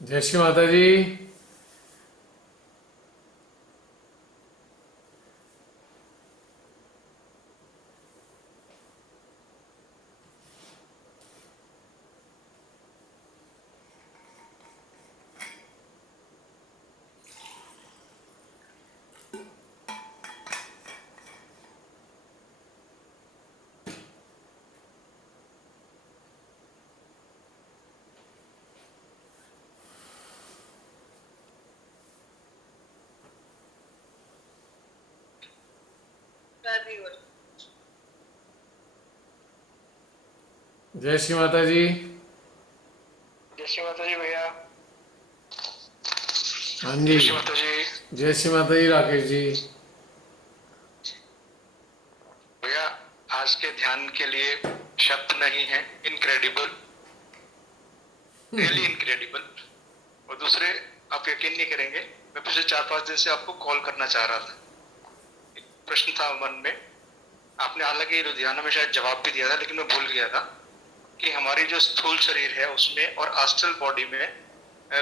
जय श्री माता जी। जय श्री माता जी। जय श्री माता जी भैया। हाँ जय जी। श्री माता जी जय श्री माता जी राकेश जी। भैया। आज के ध्यान के लिए शब्द नहीं है। Incredible, really incredible. और दूसरे, आप यकीन नहीं करेंगे, मैं पिछले 4-5 दिन से आपको कॉल करना चाह रहा था। एक प्रश्न था मन में। आपने हालांकि लुधियाना में शायद जवाब भी दिया था, लेकिन मैं भूल गया था कि हमारी जो स्थूल शरीर है उसमें और एस्ट्रल बॉडी में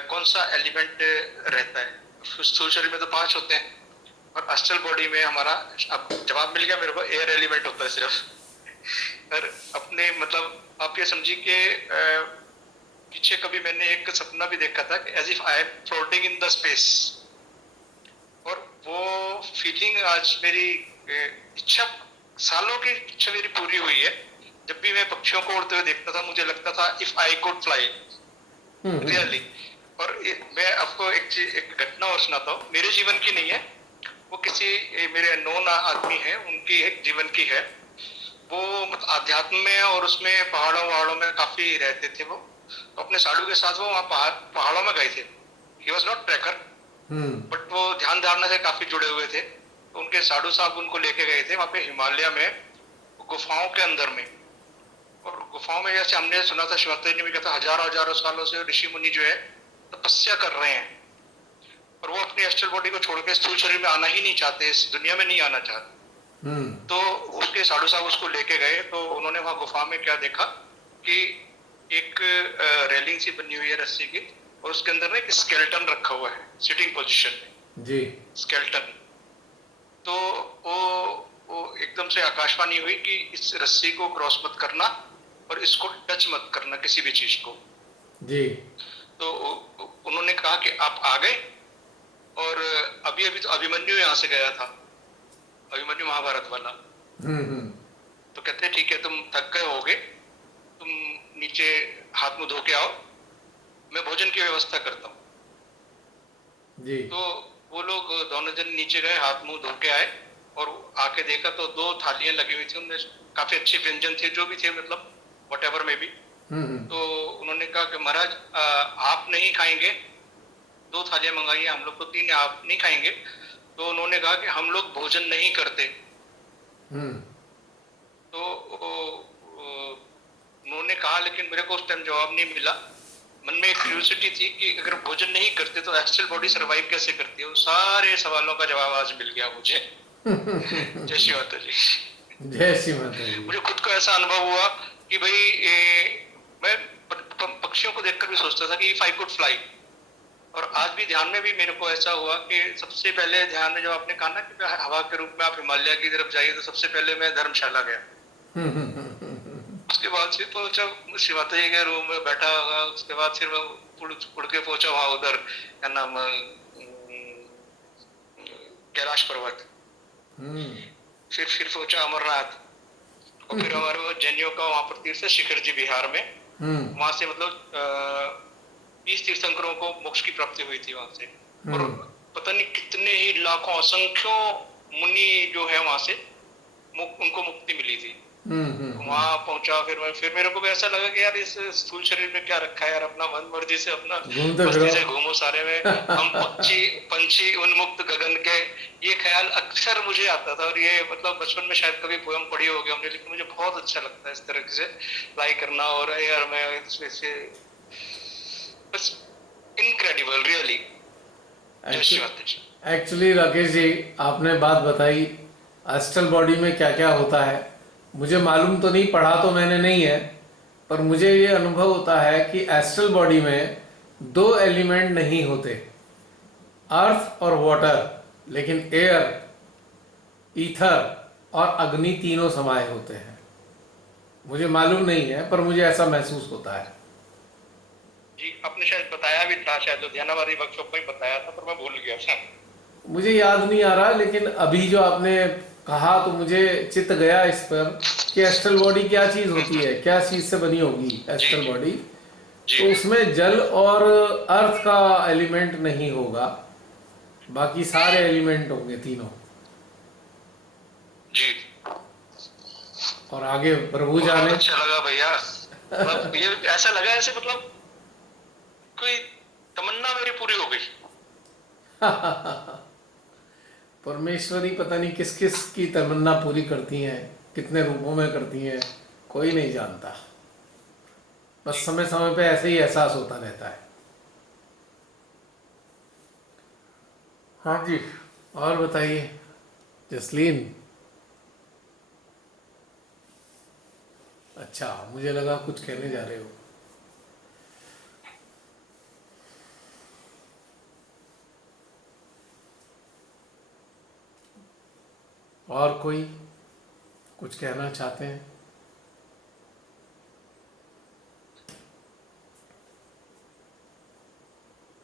कौन सा एलिमेंट रहता है। स्थूल शरीर में तो 5 होते हैं और एस्ट्रल बॉडी में हमारा, अब जवाब मिल गया मेरे को, एयर एलिमेंट होता है सिर्फ। और अपने मतलब आप ये समझिए कि पीछे कभी मैंने एक सपना भी देखा था कि as if I am floating in the space. और वो फीलिंग आज मेरी इच्छा, सालों की इच्छा मेरी पूरी हुई है। जब भी मैं पक्षियों को उड़ते हुए देखता था मुझे लगता था if I could fly, really. और मैं आपको एक घटना और सुनाता हूँ, मेरे जीवन की नहीं है, वो किसी मेरे नोन आदमी है, उनकी एक जीवन की है। वो मतलब आध्यात्म में और उसमें पहाड़ों वहाड़ों में काफी रहते थे वो। तो अपने साधु के साथ वो वहाँ पहाड़ों में गए थे। He was not tracker, but वो ध्यान धारणा से काफी जुड़े हुए थे। तो उनके साधु साहब उनको लेके गए थे वहाँ पे हिमालय में, गुफाओं के अंदर में। और गुफाओं में जैसे हमने सुना था, शिवात्रि ने भी कहा था, हजारों हजारों सालों से ऋषि मुनि जो है तपस्या कर रहे हैं। और वो अपनी एस्ट्रल बॉडी को छोड़ के स्थूल शरीर में आना ही नहीं चाहते, इस दुनिया में नहीं आना चाहते। तो उसके साधु साहब उसको लेके गए, तो उन्होंने वहां गुफा में क्या देखा कि एक रेलिंग सी बनी हुई है रस्सी की, और उसके अंदर ना एक स्केलेटन रखा हुआ है सिटिंग पोजीशन में। जी। स्केलेटन। तो वो एकदम से आकाशवाणी हुई कि इस रस्सी को क्रॉस मत करना और इसको टच मत करना किसी भी चीज को। जी। तो उन्होंने कहा कि आप आ गए। और अभी अभी तो अभिमन्यु यहाँ से गया था, अभिमन्यु महाभारत वाला। तो कहते हैं ठीक है, तुम थक गए होगे, तुम नीचे हाथ मुंह धो के आओ, मैं भोजन की व्यवस्था करता हूँ। जी। तो वो लोग दोनों जन नीचे गए, हाथ मुंह धो के आए। और आके देखा तो 2 थालियां लगी हुई थी, उनमें काफी अच्छे व्यंजन थे जो भी थे, मतलब वट एवर में भी। तो उन्होंने कहा कि महाराज आप नहीं खाएंगे, 2 थालियां मंगाई, हम लोग तो 3, आप नहीं खाएंगे। तो उन्होंने कहा कि हम लोग भोजन नहीं करते। तो उन्होंने कहा, लेकिन मेरे को उस टाइम जवाब नहीं मिला। मन में एक क्यूरियोसिटी थी कि अगर भोजन नहीं करते तो एस्ट्रल बॉडी सरवाइव कैसे करती है। उन सारे सवालों का जवाब आज मिल गया मुझे। जय श्री माता जी। जय श्री माता जी। मुझे खुद को ऐसा अनुभव हुआ कि भाई मैं पक्षियों को देखकर भी सोचता था कि इफ आई कुड फ्लाई। और आज भी ध्यान में भी मेरे को ऐसा हुआ कि सबसे पहले ध्यान में जब आपने कहा ना कि हवा के रूप में आप हिमालय की तरफ जाइए, तो सबसे पहले मैं धर्मशाला गया। उसके बाद फिर पहुंचा श्री माता जी के रूम में बैठा होगा। उसके बाद फिर मैं उड़ के पहुंचा वहां, उधर क्या नाम, कैलाश पर्वत। फिर पहुंचा अमरनाथ। और फिर हमारे वो जैनियों का वहां पर तीर्थ शिखर जी बिहार में, वहां से मतलब 20 तीर्थंकरों को मोक्ष की प्राप्ति हुई थी वहां से। और पता नहीं कितने ही लाखों असंख्यों मुनि जो है वहां से उनको मुक्ति मिली थी। वहां पहुंचा, फिर मेरे को भी ऐसा लगा कि यार इस स्थूल शरीर में क्या रखा है यार, अपना मन मर्जी से अपना मस्ती से घूमो सारे में, हम पंछी उन्मुक्त गगन के। ये ख्याल अक्सर मुझे आता था। और ये मतलब बचपन में शायद कभी पोयम पढ़ी होगी हमने, लेकिन मुझे बहुत अच्छा लगता है इस तरह से फ्लाई करना। और यार मैं इससे बस इनक्रेडिबल, रियली। जय श्री माता जी। एक्चुअली राकेश जी, आपने बात बताई एस्ट्रल बॉडी में क्या क्या होता है, मुझे मालूम तो नहीं, पढ़ा तो मैंने नहीं है, पर मुझे ये अनुभव होता है कि एस्ट्रल बॉडी में दो एलिमेंट नहीं होते, अर्थ और वाटर, लेकिन एयर, ईथर और अग्नि तीनों समाये होते हैं। मुझे मालूम नहीं है पर मुझे ऐसा महसूस होता है। जी, आपने शायद बताया भी था, शायद लुधियाना वाली वर्कशॉप में ही बताया था, पर मैं भूल गया था। मुझे याद नहीं आ रहा, लेकिन अभी जो आपने कहा तो मुझे चित्त गया इस पर कि एस्ट्रल बॉडी क्या चीज़ होती है, क्या चीज़ से बनी होगी जी एस्ट्रल जी बॉडी। जी तो उसमें जल और अर्थ का एलिमेंट नहीं होगा, बाकी सारे एलिमेंट होंगे तीनों। जी। और आगे प्रभु बहुत जाने। अच्छा लगा भैया, मतलब ये ऐसा लगा ऐसे मतलब कोई तमन्ना मेरी पूरी हो गई। परमेश्वरी पता नहीं किस किस की तमन्ना पूरी करती हैं, कितने रूपों में करती हैं, कोई नहीं जानता। बस जी समय समय पे ऐसे ही एहसास होता रहता है। हाँ जी, और बताइए जसलीन। अच्छा, मुझे लगा कुछ कहने जा रहे हो। और कोई कुछ कहना चाहते हैं?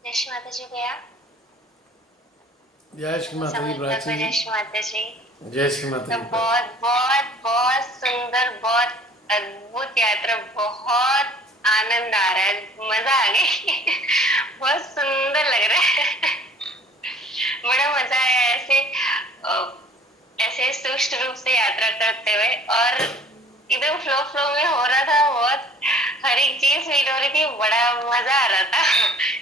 जय श्री माता जी भैया। जय श्री माता जी समुद्र प्राची को जी। जय श्री माता जी। जय श्री माता तो जी प्राची। बहुत बहुत बहुत सुंदर, बहुत अद्भुत यात्रा, बहुत आनंद आ रहा है, मजा आ गई। बहुत सुंदर लग रहा है। बड़ा मजा आया ऐसे ऐसे सूक्ष्म रूप से यात्रा करते हुए, और एकदम फ्लो फ्लो में हो रहा था। बहुत हर एक चीज फील हो रही थी, बड़ा मजा आ रहा था।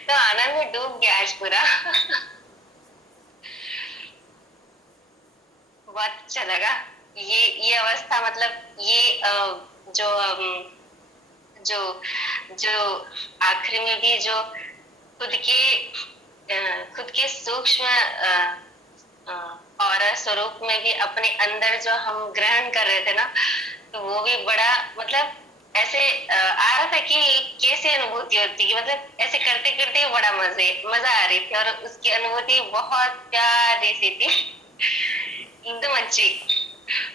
तो आनंद में डूब गया आज पूरा। बहुत अच्छा लगा ये अवस्था, मतलब ये जो जो जो आखिरी में भी जो खुद के सूक्ष्म और स्वरूप में भी अपने अंदर जो हम ग्रहण कर रहे थे ना, तो वो भी बड़ा मतलब ऐसे आ रहा था कि कैसी अनुभूति होती है। मतलब ऐसे करते करते बड़ा मजा आ रही थी, और उसकी अनुभूति बहुत प्यारी सी थी, एकदम अच्छी।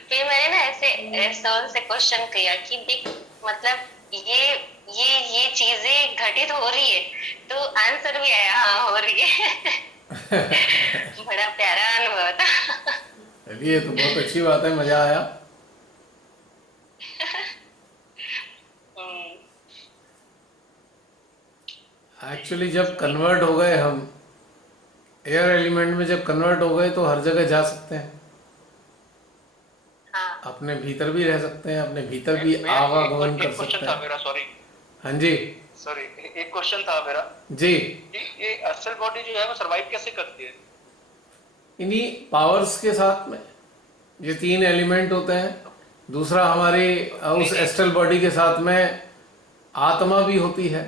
फिर मैंने ना ऐसे सोल से क्वेश्चन किया कि देख, मतलब ये चीजें घटित हो रही है, तो आंसर भी आया, हाँ हो रही है। बड़ा प्यारा अनुभव था। चलिए, तो बहुत अच्छी बात है, मजा आया। एक्चुअली जब कन्वर्ट हो गए हम एयर एलिमेंट में, जब कन्वर्ट हो गए तो हर जगह जा सकते हैं। हाँ अपने भीतर भी रह सकते हैं, अपने भीतर भी भैया, आवागमन कर एक क्वेश्चन सकते था हैं। मेरा, सॉरी हाँ जी। सॉरी, एक क्वेश्चन था मेरा जी। कि ये असल बॉडी जो है वो सरवाइव कैसे करती है? इन्हीं पावर्स के साथ में, ये तीन एलिमेंट होते हैं। दूसरा, हमारी नहीं उस नहीं। एस्ट्रल बॉडी के साथ में आत्मा भी होती है,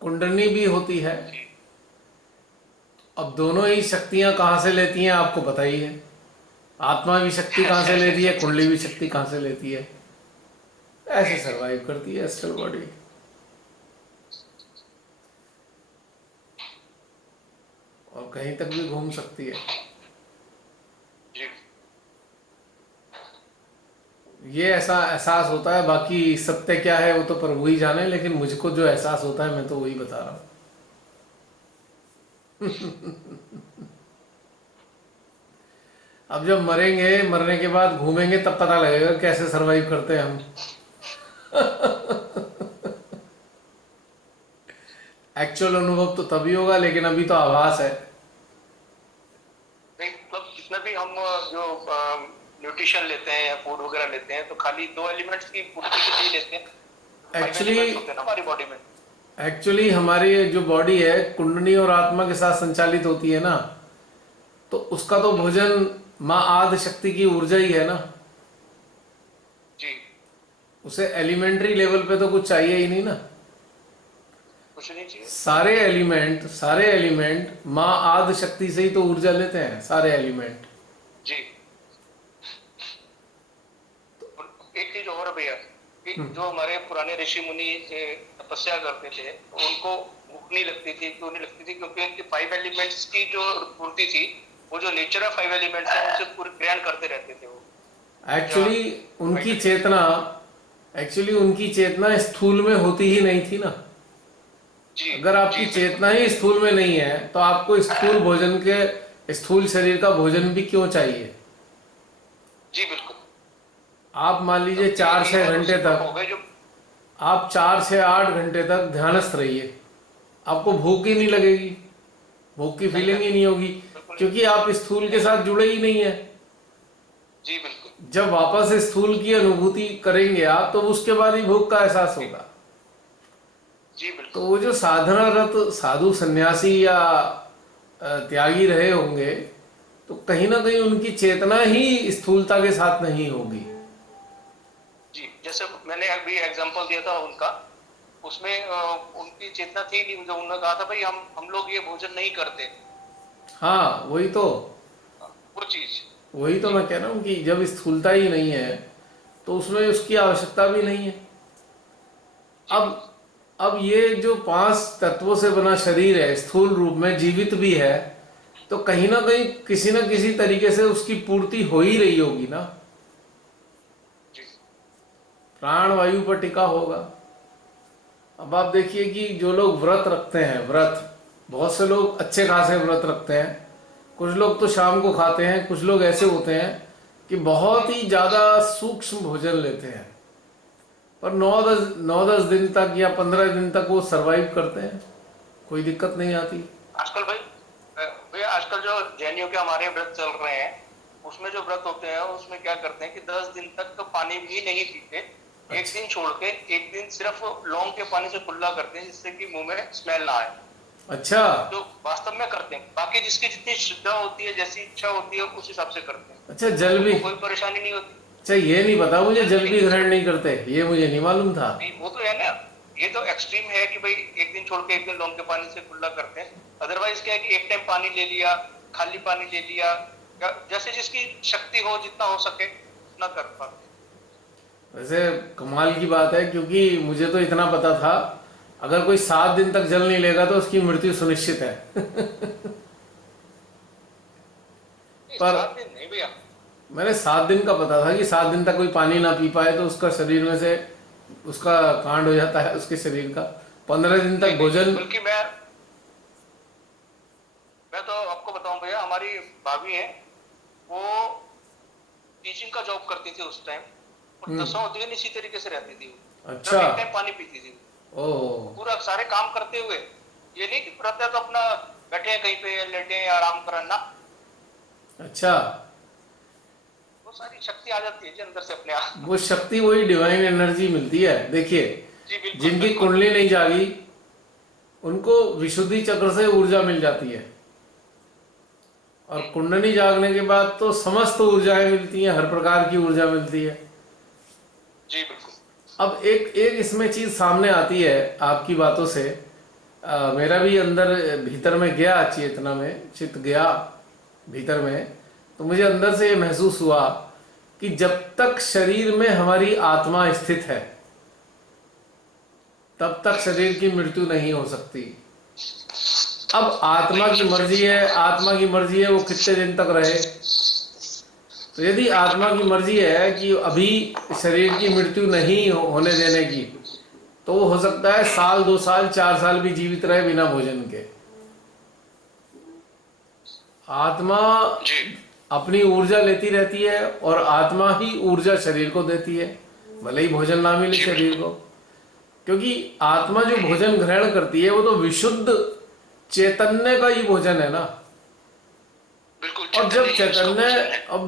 कुंडली भी होती है। जी अब दोनों ही शक्तियां कहाँ से लेती हैं आपको पता ही है। आत्मा भी शक्ति कहाँ से लेती है, कुंडली भी शक्ति कहाँ से लेती है। ऐसे सरवाइव करती है एस्ट्रल बॉडी। और कहीं तक भी घूम सकती है। जी ये ऐसा एहसास होता है, बाकी सत्य क्या है वो तो प्रभु ही जाने, लेकिन मुझको जो एहसास होता है मैं तो वही बता रहा हूँ। अब जब मरेंगे, मरने के बाद घूमेंगे, तब पता लगेगा कैसे सरवाइव करते हैं हम। एक्चुअल अनुभव तो तभी होगा, लेकिन अभी तो आभास है। नहीं, मतलब जितना भी हम जो न्यूट्रिशन लेते हैं या फूड वगैरह लेते हैं, तो खाली दो एलिमेंट्स की पूर्ति के लिए लेते हैं। एक्चुअली होते हैं ना हमारी बॉडी में। एक्चुअली हमारी जो बॉडी है कुंडली और आत्मा के साथ संचालित होती है ना, तो उसका तो भोजन माँ आदि शक्ति की ऊर्जा ही है ना। जी, उसे एलिमेंट्री लेवल पे तो कुछ चाहिए ही नहीं ना। कुछ नहीं चाहिए। सारे एलिमेंट माँ आदि शक्ति से ही तो ऊर्जा लेते हैं, सारे एलिमेंट। जी। एक चीज और है भैया कि जो हमारे पुराने ऋषि मुनि तपस्या करते थे उनको भूख नहीं लगती थी, क्यों नहीं लगती थी? क्योंकि उनकी 5 एलिमेंट्स की जो पूर्ति थी, वो जो नेचर ऑफ 5 एलिमेंट्स है उनसे पूरी ग्रहण करते रहते थे वो। एक्चुअली उनकी चेतना स्थूल में होती ही नहीं थी ना। जी अगर आपकी जी चेतना ही स्थूल में नहीं है तो आपको स्थूल शरीर का भोजन भी क्यों चाहिए? जी बिल्कुल। आप मान लीजिए तो 4-6 घंटे हो तक, गए जो। आप 4 से 8 घंटे तक ध्यानस्थ रहिए, आपको भूख ही नहीं लगेगी, भूख की फीलिंग ही नहीं होगी, बिल्कुल क्योंकि आप स्थूल के साथ जुड़े ही नहीं है। जी बिल्कुल। जब वापस स्थूल की अनुभूति करेंगे आप तो उसके बाद ही भूख का एहसास होगा। जी तो बिल्कुल। वो जो साधनारत साधु सन्यासी या त्यागी रहे होंगे तो कहीं ना कहीं उनकी चेतना ही स्थूलता के साथ नहीं होगी। जी जैसे मैंने अभी एग्जांपल दिया था उनका, उसमें उनकी चेतना थी नहीं, जो उन्होंने कहा था भाई हम लोग ये भोजन नहीं करते। हाँ वो चीज। वही तो जी मैं कह रहा हूँ कि जब स्थूलता ही नहीं है तो उसमें उसकी आवश्यकता भी नहीं है। जी अब अब ये जो 5 तत्वों से बना शरीर है, स्थूल रूप में जीवित भी है, तो कहीं ना कहीं किसी न किसी तरीके से उसकी पूर्ति हो ही रही होगी ना। जी प्राण वायु पर टिका होगा। अब आप देखिए कि जो लोग व्रत रखते हैं, बहुत से लोग अच्छे खासे व्रत रखते हैं, कुछ लोग तो शाम को खाते हैं, कुछ लोग ऐसे होते हैं कि बहुत ही ज्यादा सूक्ष्म भोजन लेते हैं, पर 9-10 दिन तक या 15 दिन तक वो सरवाइव करते हैं, कोई दिक्कत नहीं आती। आजकल भाई भैया आजकल जो जैनियों के हमारे व्रत चल रहे हैं, उसमें जो व्रत होते हैं उसमें क्या करते हैं कि 10 दिन तक तो पानी भी नहीं पीते। एक दिन छोड़ के एक दिन सिर्फ लौंग के पानी से कुल्ला करते हैं, जिससे कि मुंह में स्मेल ना आए। अच्छा जो वास्तव में करते हैं, बाकी जिसकी जितनी श्रद्धा होती है, जैसी इच्छा होती है, उस हिसाब से करते हैं। अच्छा, जल भी? कोई परेशानी नहीं होती। अच्छा, ये नहीं पता मुझे, जल भी ग्रहण नहीं करते, ये मुझे नहीं मालूम था। नहीं वो तो है ना, ये तो एक्सट्रीम है कि भाई एक दिन छोड़ के एक दिन लौंग के पानी से कुल्ला करते हैं। अदरवाइज क्या है कि एक टाइम पानी ले लिया, खाली पानी ले लिया, जैसे जिसकी शक्ति हो, जितना हो सके उतना कर पाते। वैसे कमाल की बात है, क्योंकि मुझे तो इतना पता था अगर कोई 7 दिन तक जल नहीं लेगा तो उसकी मृत्यु सुनिश्चित है। पर 7 दिन नहीं भैया, मैंने 7 दिन का पता था कि 7 दिन तक कोई पानी ना पी पाए तो उसका शरीर में से उसका कांड हो जाता है उसके शरीर का। 15 दिन तक भोजन। बल्कि मैं तो आपको बताऊं भैया, हमारी भाभी है, वो टीचिंग का जॉब करती थी उस टाइम, और 10 दिन इसी तरीके से रहती थी। अच्छा। एक टाइम पानी पीती थी ओह। पूरा सारे काम करते हुए। ये नहीं कि रहता तो अपना बैठे हैं कहीं पे, लेटे हैं, आराम करना। अच्छा, वो सारी शक्ति आ जाती है जी अंदर से अपने आप। वो शक्ति, वही डिवाइन एनर्जी मिलती है। देखिए, जी बिल्कुल। जिनकी कुंडली नहीं जागी उनको विशुद्धि चक्र से ऊर्जा मिल जाती है, और कुंडली जागने के बाद तो समस्त ऊर्जाएं मिलती हैं, हर प्रकार की ऊर्जा मिलती है। जी बिल्कुल। अब एक इसमें चीज सामने आती है आपकी बातों से। मेरा भी अंदर भीतर में गया, चेतना में चित्त गया भीतर में, तो मुझे अंदर से ये महसूस हुआ कि जब तक शरीर में हमारी आत्मा स्थित है तब तक शरीर की मृत्यु नहीं हो सकती। अब आत्मा की मर्जी है वो कितने दिन तक रहे। तो यदि आत्मा की मर्जी है कि अभी शरीर की मृत्यु नहीं होने देने की, तो वो हो सकता है 1 साल, 2 साल, 4 साल भी जीवित रहे बिना भोजन के। आत्मा अपनी ऊर्जा लेती रहती है और आत्मा ही ऊर्जा शरीर को देती है, भले ही भोजन ना मिले शरीर को, क्योंकि आत्मा जो भोजन ग्रहण करती है वो तो विशुद्ध चैतन्य का ही भोजन है ना। और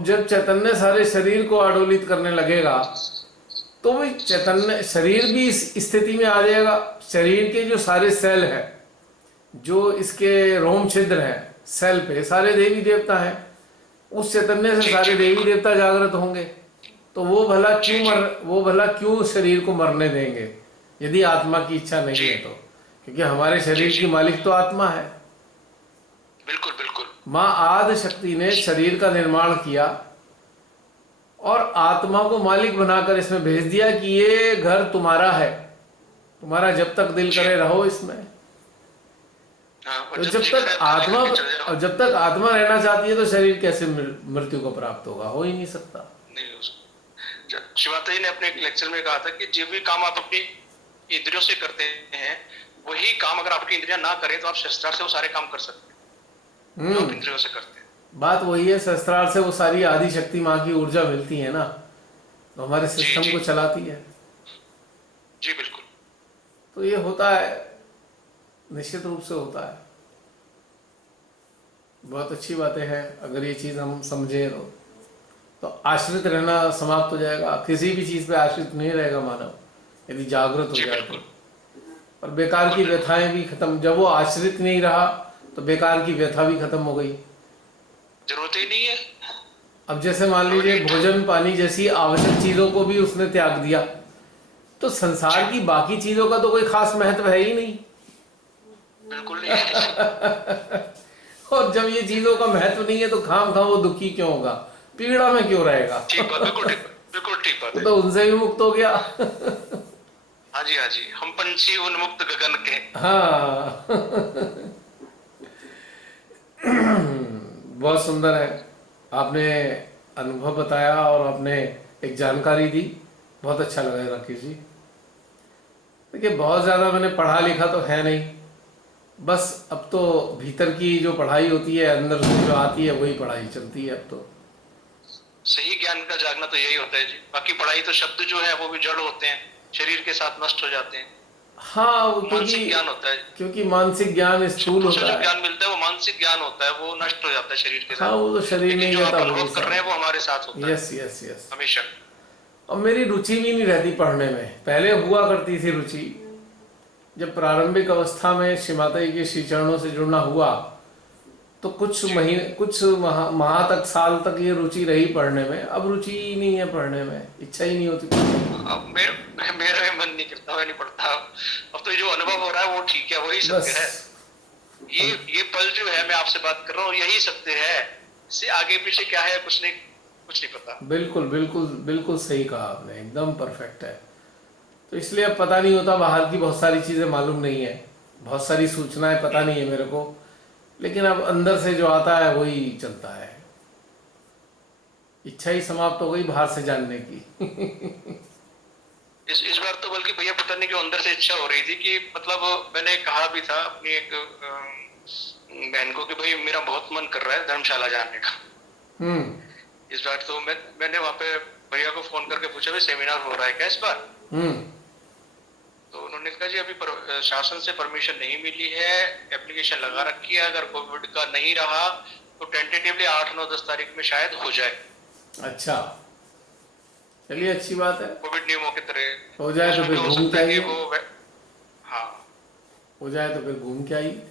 जब चैतन्य सारे शरीर को आडोलित करने लगेगा तो भी चैतन्य शरीर भी इस स्थिति में आ जाएगा। शरीर के जो सारे सेल हैं, जो इसके रोम छिद्र हैं, सेल पे सारे देवी देवता हैं, उस चैतन्य से सारे देवी देवता जागृत होंगे। तो वो भला क्यों शरीर को मरने देंगे यदि आत्मा की इच्छा नहीं है तो, क्योंकि हमारे शरीर की मालिक तो आत्मा है। बिल्कुल बिल्कुल। माँ आदि शक्ति ने शरीर का निर्माण किया, और आत्मा को मालिक बनाकर इसमें भेज दिया कि ये घर तुम्हारा है, तुम्हारा जब तक दिल जी। करे रहो इसमें। हाँ, और तो जब जब जी तक करे तब आत्मा, लेकर के चले जाओ। और जब तक आत्मा रहना चाहती है तो शरीर कैसे मृत्यु को प्राप्त होगा? हो ही नहीं सकता। नहीं हो सकता। शिवाता जी ने अपने एक लेक्चर में कहा था कि जो भी काम आप अपनी इंद्रियों से करते हैं, वही काम अगर आपकी इंद्रियां ना करें तो आप शस्त्रार से वो सारे काम कर सकते हैं जो आप इंद्रियों से करते हैं। बात वही है, शस्त्रार से वो सारी आदि शक्ति माँ की ऊर्जा मिलती है ना, तो हमारे जी सिस्टम जी को चलाती है। जी बिल्कुल। तो ये होता है, निश्चित रूप से होता है। बहुत अच्छी बातें हैं, अगर ये चीज़ हम समझें तो आश्रित रहना समाप्त हो जाएगा। किसी भी चीज़ पे आश्रित नहीं रहेगा मानव, यदि जागृत हो जी जाए तो। बिल्कुल। और बेकार की व्यथाएं भी खत्म, जब वो आश्रित नहीं रहा तो बेकार की व्यथा भी खत्म हो गई। जरूरत ही नहीं है। अब जैसे मान लीजिए भोजन पानी जैसी आवश्यक चीज़ों को भी उसने त्याग दिया, तो संसार की बाकी चीज़ों का तो कोई खास महत्व है ही नहीं। बिल्कुल नहीं है। और जब ये चीज़ों का महत्व नहीं है तो खाम खाम वो दुखी क्यों होगा, पीड़ा में क्यों रहेगा? ठीक बात, बिल्कुल ठीक, बिल्कुल ठीक बात वो है। तो उनसे भी मुक्त हो गया। हाँ जी हाँ जी, हम पंछी उन्मुक्त गगन के। हाँ। बहुत सुंदर है, आपने अनुभव बताया और आपने एक जानकारी दी, बहुत अच्छा लगा राकेश जी। देखिए बहुत ज़्यादा मैंने पढ़ा लिखा तो है नहीं, बस अब तो भीतर की जो पढ़ाई होती है, अंदर से जो आती है वही पढ़ाई चलती है अब तो। सही ज्ञान का जागना तो यही होता है जी। बाकी पढ़ाई तो शब्द जो है वो भी जड़ होते हैं, शरीर के साथ नष्ट हो जाते हैं। हाँ, वो मानसिक ज्ञान होता है। क्योंकि मानसिक ज्ञान स्थूल शब्दों से होता जो है। ज्ञान मिलता है वो मानसिक ज्ञान होता है, वो नष्ट हो जाता है शरीर के हाँ, साथ। वो तो शरीर लेकिन नहीं जो आप रहता अनुभव कर रहे हैं वो हमारे साथ होता है। Yes yes yes. हमेशा। और मेरी रुचि भी नहीं रहती पढ़ने में, पहले हुआ करती थी रुचि। जब प्रारंभिक अवस्था में श्री माता जी के श्री चरणों से जुड़ना हुआ तो कुछ महीने, कुछ माह तक, साल तक ये रुचि रही पढ़ने में। अब रुचि ही नहीं है पढ़ने में, इच्छा ही नहीं होती पढ़ने में। अब मेरा भी मन नहीं करता, मैं नहीं पढ़ता। अब तो जो अनुभव हो रहा है वो ठीक है, वही बस सत्य है। ये पल जो है मैं आपसे बात कर रहा हूँ यही सत्य है। इससे आगे पीछे क्या है कुछ नहीं पता। बिल्कुल बिल्कुल बिल्कुल सही कहा आपने, एकदम परफेक्ट है। तो इसलिए अब पता नहीं होता, बाहर की बहुत सारी चीज़ें मालूम नहीं है, बहुत सारी सूचनाएं पता नहीं है मेरे को, लेकिन अब अंदर से जो आता है वही चलता है। इच्छा ही समाप्त हो गई बाहर से जानने की। इस बार तो बल्कि भैया पता नहीं क्यों अंदर से इच्छा हो रही थी कि मतलब मैंने कहा भी था अपनी एक बहन को कि भाई मेरा बहुत मन कर रहा है धर्मशाला जाने का। इस बार तो मैंने वहां पे भैया को फोन करके पूछा भाई सेमिनार हो रहा है क्या इस बार। तो उन्होंने कहा जी अभी शासन से परमिशन नहीं मिली है, एप्लीकेशन लगा रखी है, अगर कोविड का नहीं रहा तो टेंटेटिवली 8-9-10 तारीख में शायद हो जाए। अच्छा, चलिए अच्छी बात है, कोविड नियमों की तरह हो जाए तो फिर घूम के आइए। हाँ हो जाए तो फिर घूम के आइए।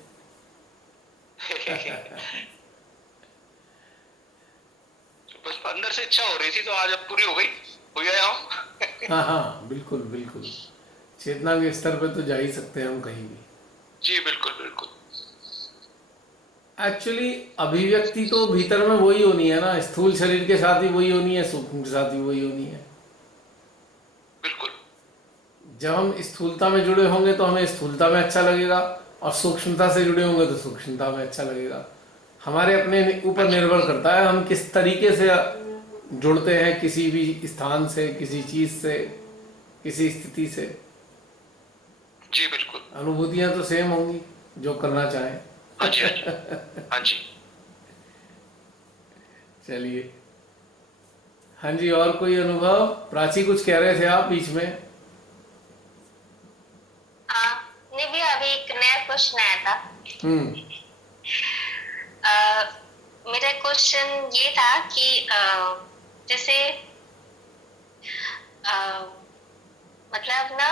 बस अंदर से इच्छा हो रही थी तो आज अब पूरी हो गई, हो गया हम। हाँ हाँ बिल्कुल बिल्कुल, चेतना के स्तर पे तो जा ही सकते हैं हम कहीं भी। जी बिल्कुल बिल्कुल। एक्चुअली अभिव्यक्ति तो भीतर में वही होनी है ना, स्थूल शरीर के साथ ही वही होनी है, सूक्ष्म के साथ ही वही होनी है। बिल्कुल। जब हम स्थूलता में जुड़े होंगे तो हमें स्थूलता में अच्छा लगेगा, और सूक्ष्मता से जुड़े होंगे तो सूक्ष्मता में अच्छा लगेगा। हमारे अपने ऊपर निर्भर करता है हम किस तरीके से जुड़ते हैं किसी भी स्थान से, किसी चीज से, किसी स्थिति से। जी बिल्कुल। अनुभूतियां तो सेम होंगी जो करना चाहें। हाँ जी हाँ जी हाँ जी। चलिए, हाँ जी, और कोई अनुभव? प्राची कुछ कह रहे थे आप बीच में? हाँ, नहीं भी अभी एक नया क्वेश्चन आया था। मेरा क्वेश्चन ये था कि जैसे मतलब ना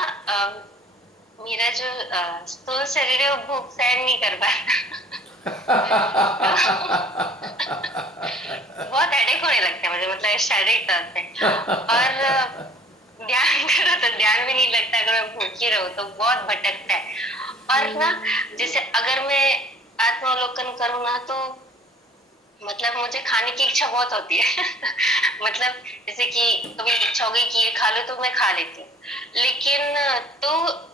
मेरा जो स्थूल शरीर है वो भूख सहन नहीं कर पाता। बहुत हेडेक होने लगता है मुझे, मतलब शारीरिक तौर पे। और ध्यान करो तो ध्यान भी नहीं लगता, अगर मैं भूखी रहूं तो बहुत भटकता है। और ना जैसे अगर मैं आत्मावलोकन करूँ ना तो मतलब मुझे खाने की इच्छा बहुत होती है मतलब जैसे कि कभी इच्छा हो गई कि ये खा लो तो मैं खा लेती हूँ, लेकिन तो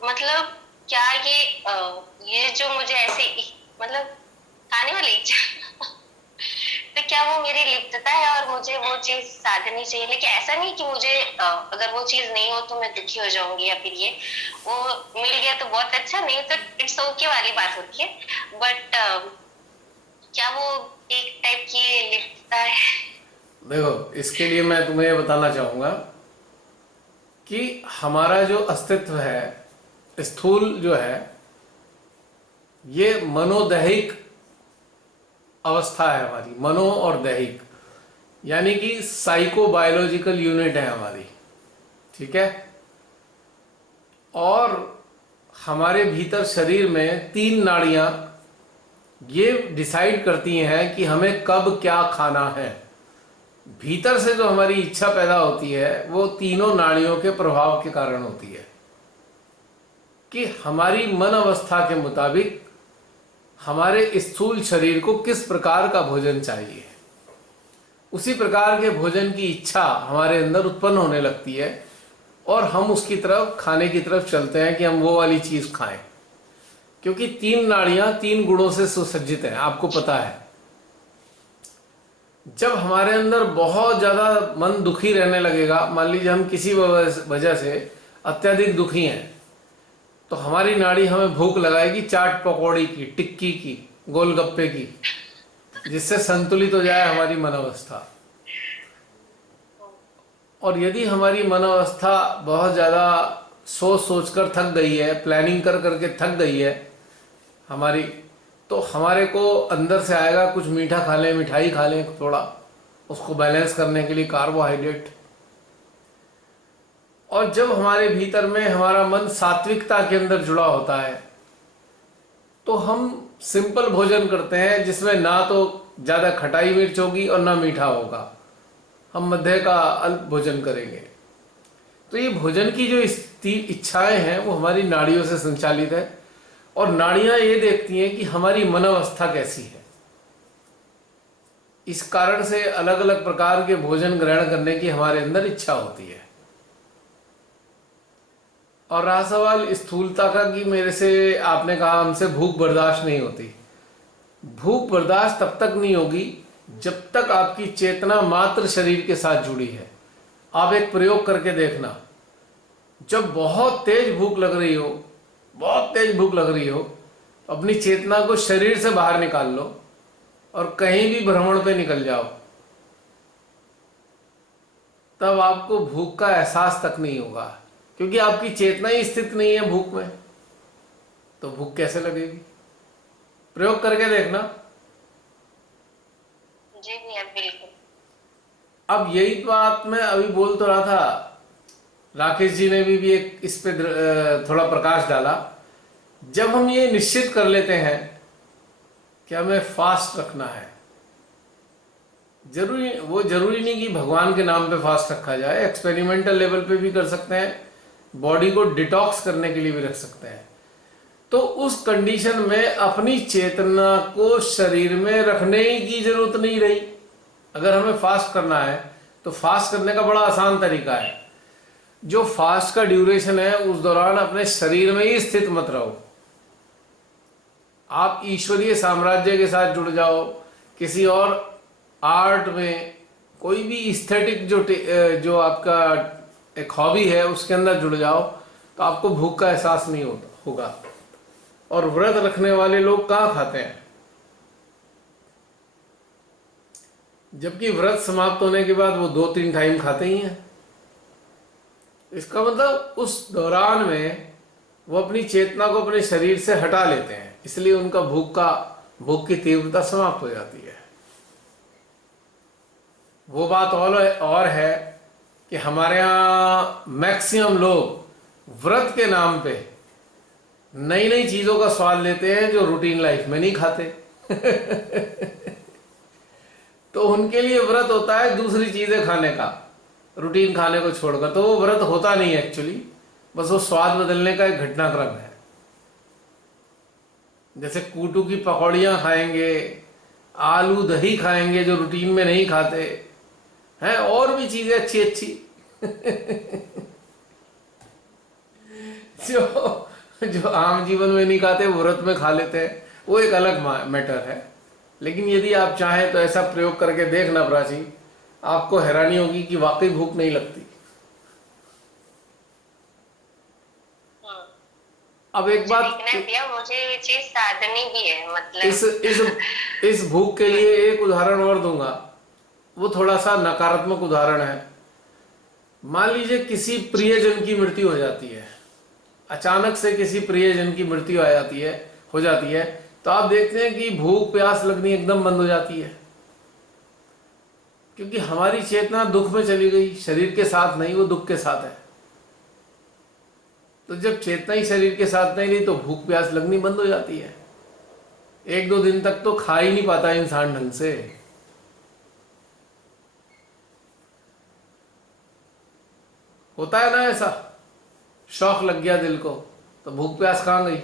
मतलब क्या ये जो मुझे ऐसे मतलब खाने वाली इच्छा तो क्या वो मेरी लिप्तता है और मुझे वो चीज साधनी चाहिए, लेकिन ऐसा नहीं कि मुझे अगर वो चीज नहीं हो तो मैं दुखी हो जाऊंगी या फिर ये वो मिल गया तो बहुत अच्छा, नहीं तो इट्स ओके वाली बात होती है। बट क्या वो एक टाइप की लिप्तता है? देखो, इसके लिए मैं तुम्हें ये बताना चाहूँगा कि हमारा जो अस्तित्व है, स्थूल जो है, ये मनोदैहिक अवस्था है हमारी, मनो और दैहिक, यानी कि साइको बायोलॉजिकल यूनिट है हमारी, ठीक है। और हमारे भीतर शरीर में 3 नाड़ियां ये डिसाइड करती हैं कि हमें कब क्या खाना है। भीतर से जो हमारी इच्छा पैदा होती है वो तीनों नाड़ियों के प्रभाव के कारण होती है कि हमारी मन अवस्था के मुताबिक हमारे स्थूल शरीर को किस प्रकार का भोजन चाहिए। उसी प्रकार के भोजन की इच्छा हमारे अंदर उत्पन्न होने लगती है और हम उसकी तरफ, खाने की तरफ चलते हैं कि हम वो वाली चीज खाएं, क्योंकि 3 नाड़ियां 3 गुणों से सुसज्जित हैं, आपको पता है। जब हमारे अंदर बहुत ज्यादा मन दुखी रहने लगेगा, मान लीजिए हम किसी वजह से अत्यधिक दुखी हैं, तो हमारी नाड़ी हमें भूख लगाएगी चाट पकौड़ी की, टिक्की की, गोलगप्पे की, जिससे संतुलित हो जाए हमारी मनोवस्था। और यदि हमारी मनोवस्था बहुत ज़्यादा सोच सोचकर थक गई है, प्लानिंग कर करके थक गई है हमारी, तो हमारे को अंदर से आएगा कुछ मीठा खा लें, मिठाई खा लें थोड़ा, उसको बैलेंस करने के लिए, कार्बोहाइड्रेट। और जब हमारे भीतर में हमारा मन सात्विकता के अंदर जुड़ा होता है तो हम सिंपल भोजन करते हैं जिसमें ना तो ज़्यादा खटाई मिर्च होगी और ना मीठा होगा, हम मध्य का अल्प भोजन करेंगे। तो ये भोजन की जो इच्छाएं हैं वो हमारी नाड़ियों से संचालित है और नाड़ियां ये देखती हैं कि हमारी मनोवस्था कैसी है। इस कारण से अलग अलग प्रकार के भोजन ग्रहण करने की हमारे अंदर इच्छा होती है। और रहा सवाल स्थूलता का कि मेरे से, आपने कहा हमसे भूख बर्दाश्त नहीं होती। भूख बर्दाश्त तब तक नहीं होगी जब तक आपकी चेतना मात्र शरीर के साथ जुड़ी है। आप एक प्रयोग करके देखना, जब बहुत तेज भूख लग रही हो, बहुत तेज भूख लग रही हो, अपनी चेतना को शरीर से बाहर निकाल लो और कहीं भी भ्रमण पे निकल जाओ, तब आपको भूख का एहसास तक नहीं होगा, क्योंकि आपकी चेतना ही स्थित नहीं है भूख में, तो भूख कैसे लगेगी। प्रयोग करके देखना। जी भैया बिल्कुल। अब यही बात मैं अभी बोल तो रहा था, राकेश जी ने भी एक इस पे थोड़ा प्रकाश डाला। जब हम ये निश्चित कर लेते हैं कि हमें फास्ट रखना है, जरूरी नहीं कि भगवान के नाम पे फास्ट रखा जाए, एक्सपेरिमेंटल लेवल पे भी कर सकते हैं, बॉडी को डिटॉक्स करने के लिए भी रख सकते हैं। तो उस कंडीशन में अपनी चेतना को शरीर में रखने की जरूरत नहीं रही। अगर हमें फास्ट करना है तो फास्ट करने का बड़ा आसान तरीका है, जो फास्ट का ड्यूरेशन है उस दौरान अपने शरीर में ही स्थित मत रहो। आप ईश्वरीय साम्राज्य के साथ जुड़ जाओ, किसी और आर्ट में, कोई भी एस्थेटिक जो आपका एक हॉबी है उसके अंदर जुड़ जाओ, तो आपको भूख का एहसास नहीं होगा। और व्रत रखने वाले लोग कहाँ खाते हैं, जबकि व्रत समाप्त होने के बाद वो 2-3 टाइम खाते ही हैं। इसका मतलब उस दौरान में वो अपनी चेतना को अपने शरीर से हटा लेते हैं, इसलिए उनका भूख की तीव्रता समाप्त हो जाती है। वो बात और है कि हमारे यहाँ मैक्सिमम लोग व्रत के नाम पे नई नई चीजों का स्वाद लेते हैं जो रूटीन लाइफ में नहीं खाते तो उनके लिए व्रत होता है दूसरी चीजें खाने का, रूटीन खाने को छोड़कर। तो वो व्रत होता नहीं है एक्चुअली, बस वो स्वाद बदलने का एक घटनाक्रम है। जैसे कूटू की पकौड़ियाँ खाएंगे आलू दही खाएंगे जो रूटीन में नहीं खाते हैं, और भी चीजें अच्छी अच्छी जो जो आम जीवन में नहीं खाते वो व्रत में खा लेते हैं, वो एक अलग मैटर है। लेकिन यदि आप चाहें तो ऐसा प्रयोग करके देखना प्राची, आपको हैरानी होगी कि वाकई भूख नहीं लगती। अब एक मुझे बात, देखना है भैया, मुझे ये चीज साधनी भी है मतलब। इस भूख के लिए एक उदाहरण और दूंगा, वो थोड़ा सा नकारात्मक उदाहरण है। मान लीजिए किसी प्रियजन की मृत्यु हो जाती है, अचानक से किसी प्रियजन की मृत्यु हो जाती है, तो आप देखते हैं कि भूख प्यास लगनी एकदम बंद हो जाती है, क्योंकि हमारी चेतना दुख में चली गई, शरीर के साथ नहीं, वो दुख के साथ है। तो जब चेतना ही शरीर के साथ नहीं रही तो भूख प्यास लगनी बंद हो जाती है। एक दो दिन तक तो खा ही नहीं पाता इंसान ढंग से। होता है ना ऐसा, शौक लग गया दिल को तो भूख प्यास कहाँ गई।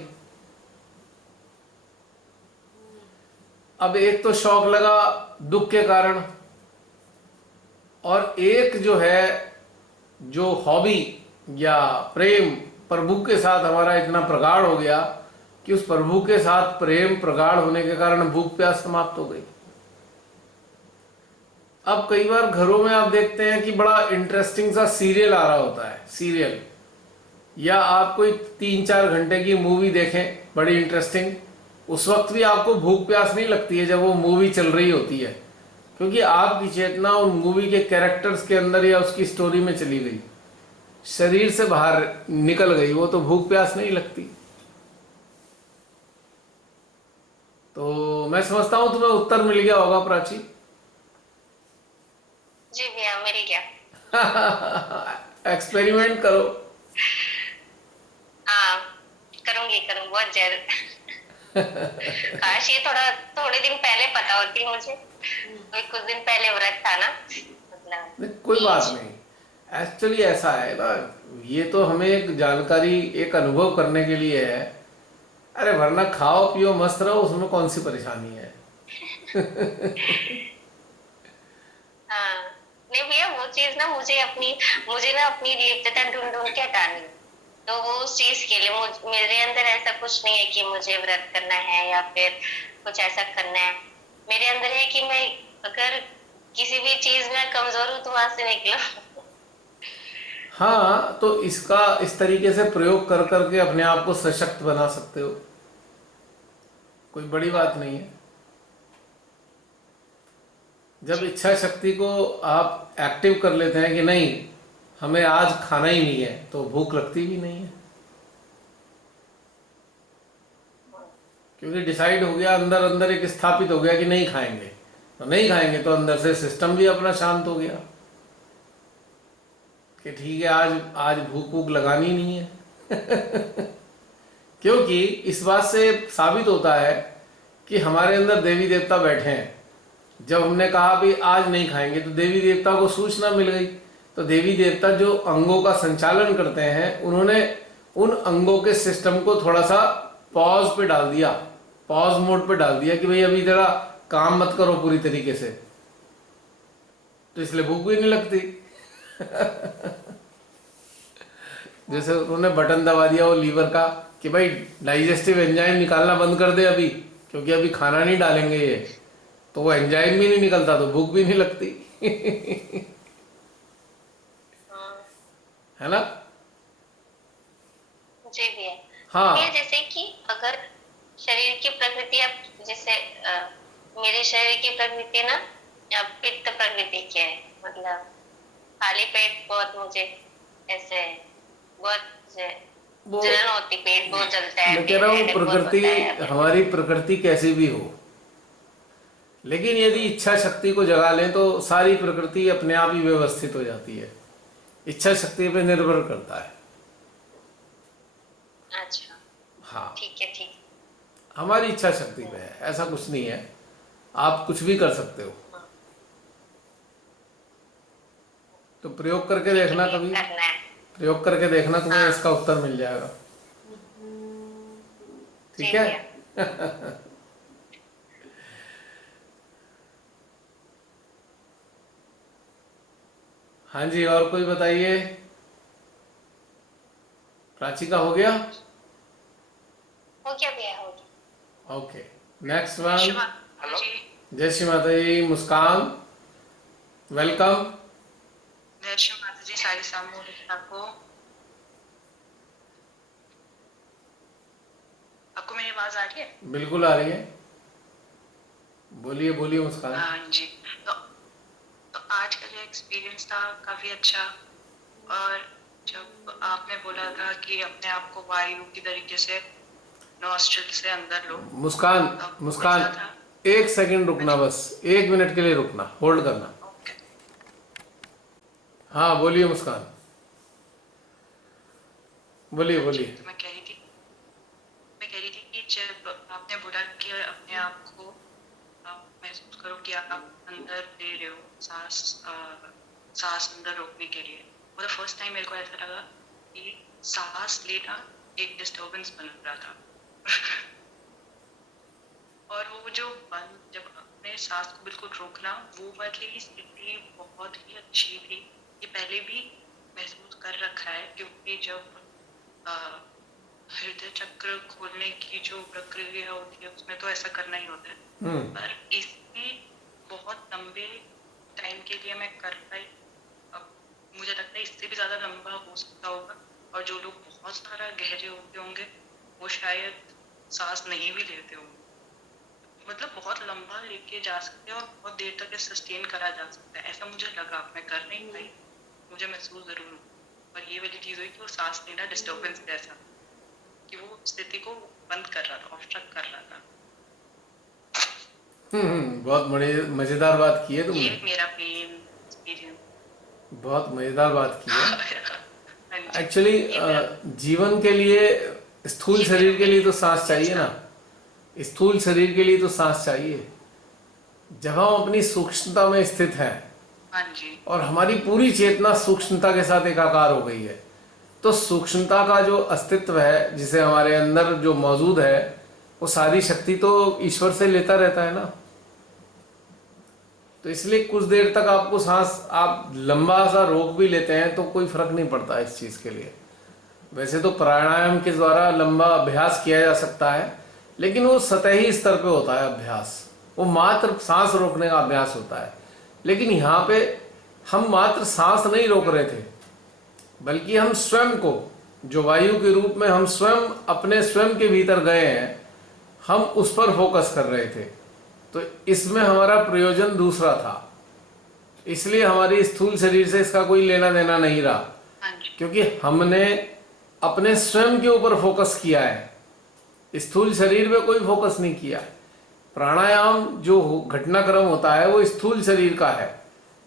अब एक तो शौक लगा दुख के कारण, और एक जो है जो हॉबी या प्रेम प्रभु के साथ हमारा इतना प्रगाढ़ हो गया कि उस प्रभु के साथ प्रेम प्रगाढ़ होने के कारण भूख प्यास समाप्त हो गई। अब कई बार घरों में आप देखते हैं कि बड़ा इंटरेस्टिंग सा सीरियल आ रहा होता है, सीरियल, या आप कोई 3-4 घंटे की मूवी देखें बड़ी इंटरेस्टिंग, उस वक्त भी आपको भूख प्यास नहीं लगती है जब वो मूवी चल रही होती है, क्योंकि आपकी चेतना उन मूवी के कैरेक्टर्स के अंदर या उसकी स्टोरी में चली गई, शरीर से बाहर निकल गई, वो तो भूख प्यास नहीं लगती। तो मैं समझता हूं तुम्हें उत्तर मिल गया होगा प्राची। जी भैया मिल गया। एक्सपेरिमेंट करो। हाँ करूंगी बहुत जल्द। काश ये थोड़े दिन पहले पता होती मुझे, तो कुछ दिन पहले व्रत था ना, मतलब कोई बात नहीं, एक्चुअली ऐसा है ना, ये तो हमें एक जानकारी, एक अनुभव करने के लिए है। अरे वरना खाओ पियो मस्त रहो, उसमें कौन सी परेशानी है। हाँ नहीं भैया, वो चीज ना मुझे ना अपनी लिप्तता ढूंढ ढूंढ के हटानी, तो वो उस चीज के लिए मेरे अंदर ऐसा कुछ नहीं है कि मुझे व्रत करना है या फिर कुछ ऐसा करना है। मेरे अंदर है कि मैं अगर किसी भी चीज में कमजोर हूँ तो वहां से निकलो। हाँ, तो इसका इस तरीके से प्रयोग कर करके अपने आप को सशक्त बना सकते हो, कोई बड़ी बात नहीं है। जब इच्छा शक्ति को आप एक्टिव कर लेते हैं कि नहीं हमें आज खाना ही नहीं है, तो भूख लगती भी नहीं है, क्योंकि डिसाइड हो गया, अंदर अंदर एक स्थापित हो गया कि नहीं खाएंगे, तो नहीं खाएंगे तो अंदर से सिस्टम भी अपना शांत हो गया कि ठीक है आज भूख भूख लगानी नहीं है। क्योंकि इस बात से साबित होता है कि हमारे अंदर देवी देवता बैठे हैं। जब हमने कहा भी आज नहीं खाएंगे तो देवी देवता को सूचना मिल गई, तो देवी देवता जो अंगों का संचालन करते हैं उन्होंने उन अंगों के सिस्टम को थोड़ा सा पॉज पे डाल दिया, पॉज मोड पे डाल दिया कि भाई अभी जरा काम मत करो पूरी तरीके से, तो इसलिए भूख भी नहीं लगती। जैसे उन्होंने बटन दबा दिया वो लीवर का कि भाई डाइजेस्टिव एंजाइम निकालना बंद कर दे अभी, क्योंकि अभी खाना नहीं डालेंगे ये, तो वो एंजाइम भी नहीं निकलता तो भूख भी नहीं लगती। है ना? जी भैया। हाँ, ये जैसे कि अगर शरीर की प्रकृति, अब जैसे मेरे शरीर की प्रकृति ना पित्त प्रकृति की है, मतलब खाली पेट बहुत मुझे ऐसे बहुत वो जलन होती, पेट बहुत जलता है, मैं कह रहा हूँ पेट बहुत प्रकृति, होता है। हमारी प्रकृति कैसी भी हो, लेकिन यदि इच्छा शक्ति को जगा लें तो सारी प्रकृति अपने आप ही व्यवस्थित हो जाती है। इच्छा शक्ति पे निर्भर करता है। अच्छा हाँ, ठीक है, ठीक। हमारी इच्छा शक्ति पे है, ऐसा कुछ नहीं है, आप कुछ भी कर सकते हो। तो प्रयोग करके देखना, कभी करना है। प्रयोग करके देखना, तुम्हें हाँ। इसका उत्तर मिल जाएगा। ठीक जी है। भैया। हाँ जी, और कोई बताइए। प्राची का हो गया? हो गया भैया, हो गया। Okay, next one. हेलो। जय श्री माता जी। मुस्कान, वेलकम। जय श्री माता जी। सारी सामूहिक आपको आपको मेरी आवाज आ रही है? बिल्कुल आ रही है, बोलिए बोलिए मुस्कान। हाँ जी। तो, तो आज का जो एक्सपीरियंस था काफी अच्छा। और जब आपने बोला था कि अपने आप को वायु की तरीके से नॉस्ट्रिल से अंदर लो, मुस्कान, तब मुस्कान, ऐसा था। एक सेकंड रुकना, बस 1 मिनट के लिए रुकना, होल्ड करना। ओके। हाँ बोलिए मुस्कान, बोलिए हाँ जी, बोलिए। तो मैं कह रही थी कि जब आपने बोला कि अपने आप को महसूस करो कि आप अंदर ले रहे हो सांस अंदर रोकने के लिए, वो द फर्स्ट टाइम मेरे को ऐसा लगा कि सांस लेना एक डिस्टरबेंस बन रहा था। और वो जो जब अपने सांस को बिल्कुल रोकना, वो वाली स्थिति बहुत ही अच्छी थी। ये पहले भी महसूस कर रखा है, क्योंकि जब हृदय चक्र खोलने की जो प्रक्रिया होती है उसमें तो ऐसा करना ही होता है, पर इसमें बहुत लंबे टाइम के लिए मैं कर पाई। अब मुझे लगता है इससे भी ज्यादा लंबा हो सकता होगा, और जो लोग बहुत सारा गहरे होते होंगे वो शायद सांस नहीं भी लेते होंगे। मतलब बहुत लंबा लेके जा सकते हैं और बहुत देर तक सस्टेन करा जा सकता है, ऐसा मुझे लगा। मैं कर नहीं पाई, मुझे महसूस जरूर हुआ। और ये वाली चीज हुई कि वो सांस लेना डिस्टर्बेंस जैसा, कि वो स्थिति को बंद कर रहा था, ऑब्स्ट्रक्ट कर रहा था। बहुत बड़ी मजेदार बात की है ये तुमने, मेरा मेन एक्सपीरियंस। बहुत मजेदार बात की है। हाँ जी, एक्चुअली ये मेरा जीवन के लिए, स्थूल ये शरीर मेरा के लिए तो main सांस चाहिए ना, experience स्थूल शरीर के लिए तो सांस चाहिए। जब हम अपनी सूक्ष्मता में स्थित हैं था। हाँ जी, और हमारी पूरी चेतना सूक्ष्मता के साथ एकाकार हो गई है, तो सूक्ष्मता का जो अस्तित्व है, जिसे हमारे अंदर जो मौजूद है, वो सारी शक्ति तो ईश्वर से लेता रहता है ना। तो इसलिए कुछ देर तक आपको सांस, आप लंबा सा रोक भी लेते हैं तो कोई फर्क नहीं पड़ता इस चीज के लिए। वैसे तो प्राणायाम के द्वारा लंबा अभ्यास किया जा सकता है, लेकिन वो सतही स्तर पे होता है अभ्यास, वो मात्र सांस रोकने का अभ्यास होता है। लेकिन यहाँ पे हम मात्र सांस नहीं रोक रहे थे, बल्कि हम स्वयं को, जो वायु के रूप में हम स्वयं अपने स्वयं के भीतर गए हैं, हम उस पर फोकस कर रहे थे। तो इसमें हमारा प्रयोजन दूसरा था, इसलिए हमारी स्थूल शरीर से इसका कोई लेना देना नहीं रहा, हाँ जी, क्योंकि हमने अपने स्वयं के ऊपर फोकस किया है, स्थूल शरीर पे कोई फोकस नहीं किया। प्राणायाम जो घटनाक्रम होता है वो स्थूल शरीर का है,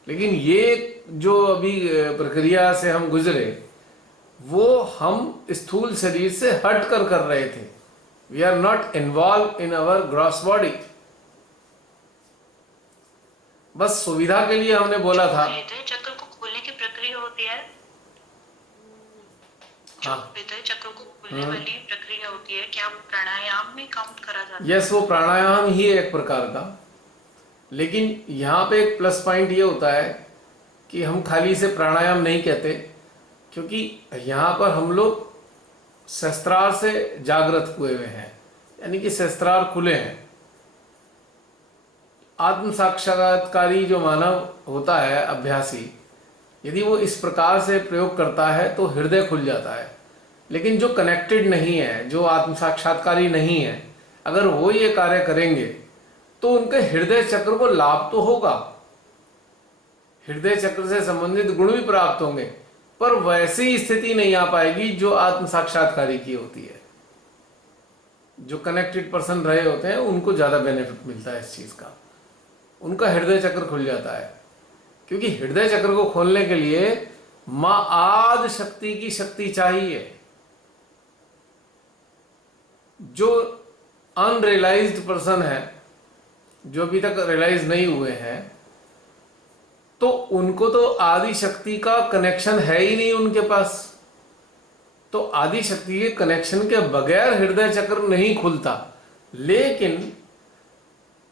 लेकिन ये जो अभी प्रक्रिया से हम गुजरे, वो हम स्थूल शरीर से हट कर रहे थे। We are not involve in our gross body. बस सुविधा के लिए हमने बोला था। हृदय चक्र को खोलने की प्रक्रिया होती है, जो हाँ, हृदय चक्र को खोलने वाली प्रक्रिया होती है, क्या वो प्राणायाम में काउंट करा जाता है? यस, वो प्राणायाम ही है एक प्रकार का। लेकिन यहाँ पे एक प्लस पॉइंट ये होता है कि हम खाली से प्राणायाम नहीं कहते, क्योंकि यहाँ पर हम लोग शस्त्रार से जागृत हुए हुए हैं, यानी कि शस्त्रार खुले हैं। आत्म साक्षात्कारी जो मानव होता है, अभ्यासी, यदि वो इस प्रकार से प्रयोग करता है तो हृदय खुल जाता है। लेकिन जो कनेक्टेड नहीं है, जो आत्म साक्षात्कारी नहीं है, अगर वो ये कार्य करेंगे तो उनके हृदय चक्र को लाभ तो होगा, हृदय चक्र से संबंधित गुण भी प्राप्त होंगे, पर वैसी स्थिति नहीं आ पाएगी जो आत्म साक्षात्कारी की होती है। जो कनेक्टेड पर्सन रहे होते हैं उनको ज्यादा बेनिफिट मिलता है इस चीज का, उनका हृदय चक्र खुल जाता है। क्योंकि हृदय चक्र को खोलने के लिए मां आदि शक्ति की शक्ति चाहिए। जो अनरियलाइज्ड पर्सन है, जो अभी तक रियलाइज नहीं हुए हैं, तो उनको तो आदि शक्ति का कनेक्शन है ही नहीं उनके पास। तो आदि शक्ति के कनेक्शन के बगैर हृदय चक्र नहीं खुलता। लेकिन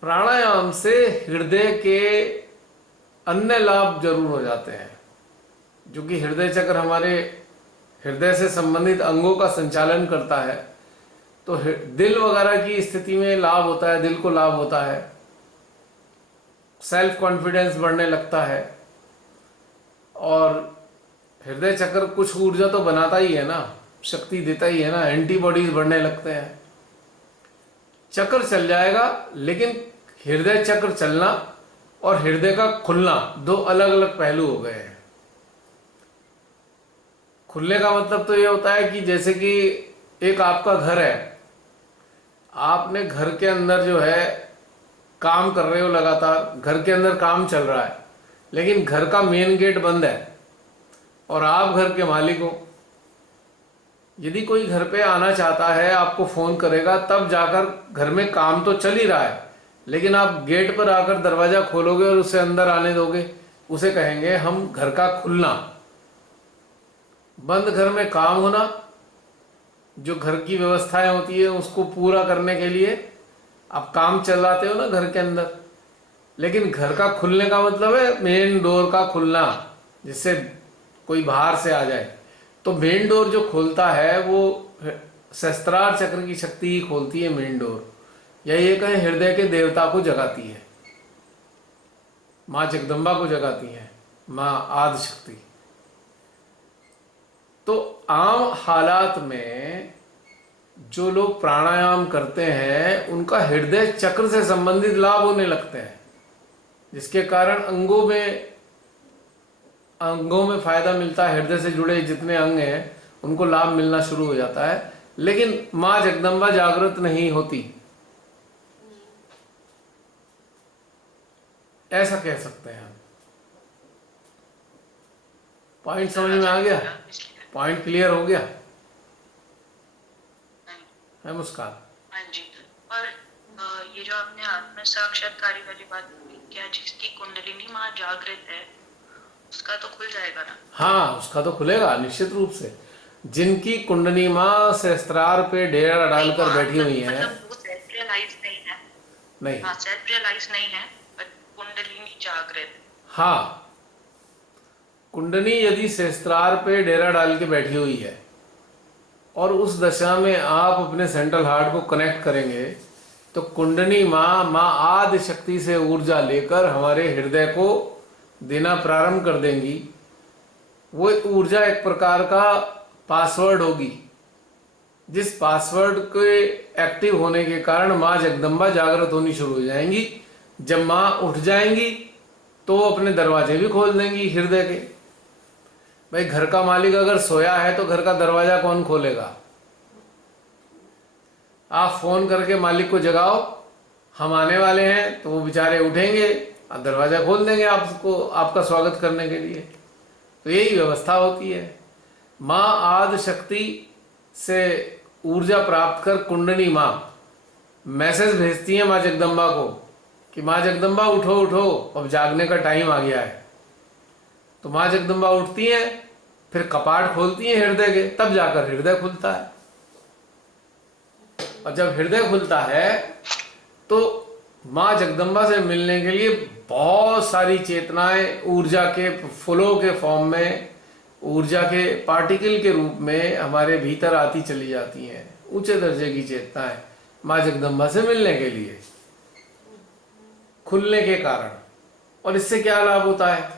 प्राणायाम से हृदय के अन्य लाभ जरूर हो जाते हैं। जो कि हृदय चक्र हमारे हृदय से संबंधित अंगों का संचालन करता है, तो दिल वगैरह की स्थिति में लाभ होता है, दिल को लाभ होता है, सेल्फ कॉन्फिडेंस बढ़ने लगता है। और हृदय चक्र कुछ ऊर्जा तो बनाता ही है ना, शक्ति देता ही है ना, एंटीबॉडीज बढ़ने लगते हैं। चक्र चल जाएगा, लेकिन हृदय चक्र चलना और हृदय का खुलना दो अलग अलग पहलू हो गए हैं। खुलने का मतलब तो ये होता है कि जैसे कि एक आपका घर है, आपने घर के अंदर जो है काम कर रहे हो, लगातार घर के अंदर काम चल रहा है, लेकिन घर का मेन गेट बंद है और आप घर के मालिक हो। यदि कोई घर पे आना चाहता है, आपको फोन करेगा, तब जाकर घर में काम तो चल ही रहा है, लेकिन आप गेट पर आकर दरवाजा खोलोगे और उसे अंदर आने दोगे, उसे कहेंगे हम घर का खुलना। बंद घर में काम होना, जो घर की व्यवस्थाएं होती है उसको पूरा करने के लिए आप काम चलाते हो ना घर के अंदर, लेकिन घर का खुलने का मतलब है मेन डोर का खुलना, जिससे कोई बाहर से आ जाए। तो मेन डोर जो खोलता है वो सहस्त्रार चक्र की शक्ति ही खोलती है मेन डोर, या ये कहें हृदय के देवता को जगाती है, माँ जगदम्बा को जगाती है, माँ आदि शक्ति। तो आम हालात में जो लोग प्राणायाम करते हैं उनका हृदय चक्र से संबंधित लाभ होने लगते हैं, जिसके कारण अंगों में फायदा मिलता है। हृदय से जुड़े जितने अंग हैं उनको लाभ मिलना शुरू हो जाता है, लेकिन मां जगदम्बा जागृत नहीं होती, ऐसा कह सकते हैं हम। पॉइंट समझ में आ गया? पॉइंट क्लियर हो गया है मुस्कान? हाँ जी। और ये जो आपने आत्म साक्षात्कारी वाली बात की, क्या जिसकी कुंडलिनी माँ जागृत है उसका तो खुल जाएगा ना? हाँ, उसका तो खुलेगा निश्चित रूप से। जिनकी कुंडली माँ सहस्त्रार पे डेरा डालकर बैठी हुई है, मतलब वो सेल्फ रियलाइज नहीं है, नहीं, हाँ सेल्फ रियलाइज नहीं है, बट कुंडलिनी जागृत। हाँ, कुंडली यदि सहस्त्रार पे डेरा डाल के बैठी हुई है और उस दशा में आप अपने सेंट्रल हार्ट को कनेक्ट करेंगे, तो कुंडली माँ आदि शक्ति से ऊर्जा लेकर हमारे हृदय को देना प्रारंभ कर देंगी। वो ऊर्जा एक प्रकार का पासवर्ड होगी, जिस पासवर्ड के एक्टिव होने के कारण माँ जगदम्बा जागृत होनी शुरू हो जाएंगी। जब माँ उठ जाएंगी तो वो अपने दरवाजे भी खोल देंगी हृदय के। भाई, घर का मालिक अगर सोया है तो घर का दरवाजा कौन खोलेगा? आप फोन करके मालिक को जगाओ, हम आने वाले हैं, तो वो बेचारे उठेंगे और दरवाजा खोल देंगे आपको, आपका स्वागत करने के लिए। तो यही व्यवस्था होती है। माँ आदि शक्ति से ऊर्जा प्राप्त कर कुंडली माँ मैसेज भेजती है माँ जगदम्बा को कि माँ जगदम्बा उठो उठो, अब जागने का टाइम आ गया है। तो माँ जगदम्बा उठती हैं, फिर कपाट खोलती हैं हृदय के, तब जाकर हृदय खुलता है। और जब हृदय खुलता है तो माँ जगदम्बा से मिलने के लिए बहुत सारी चेतनाएं ऊर्जा के फ्लो के फॉर्म में, ऊर्जा के पार्टिकल के रूप में हमारे भीतर आती चली जाती हैं। ऊंचे दर्जे की चेतनाएं माँ जगदम्बा से मिलने के लिए, खुलने के कारण। और इससे क्या लाभ होता है?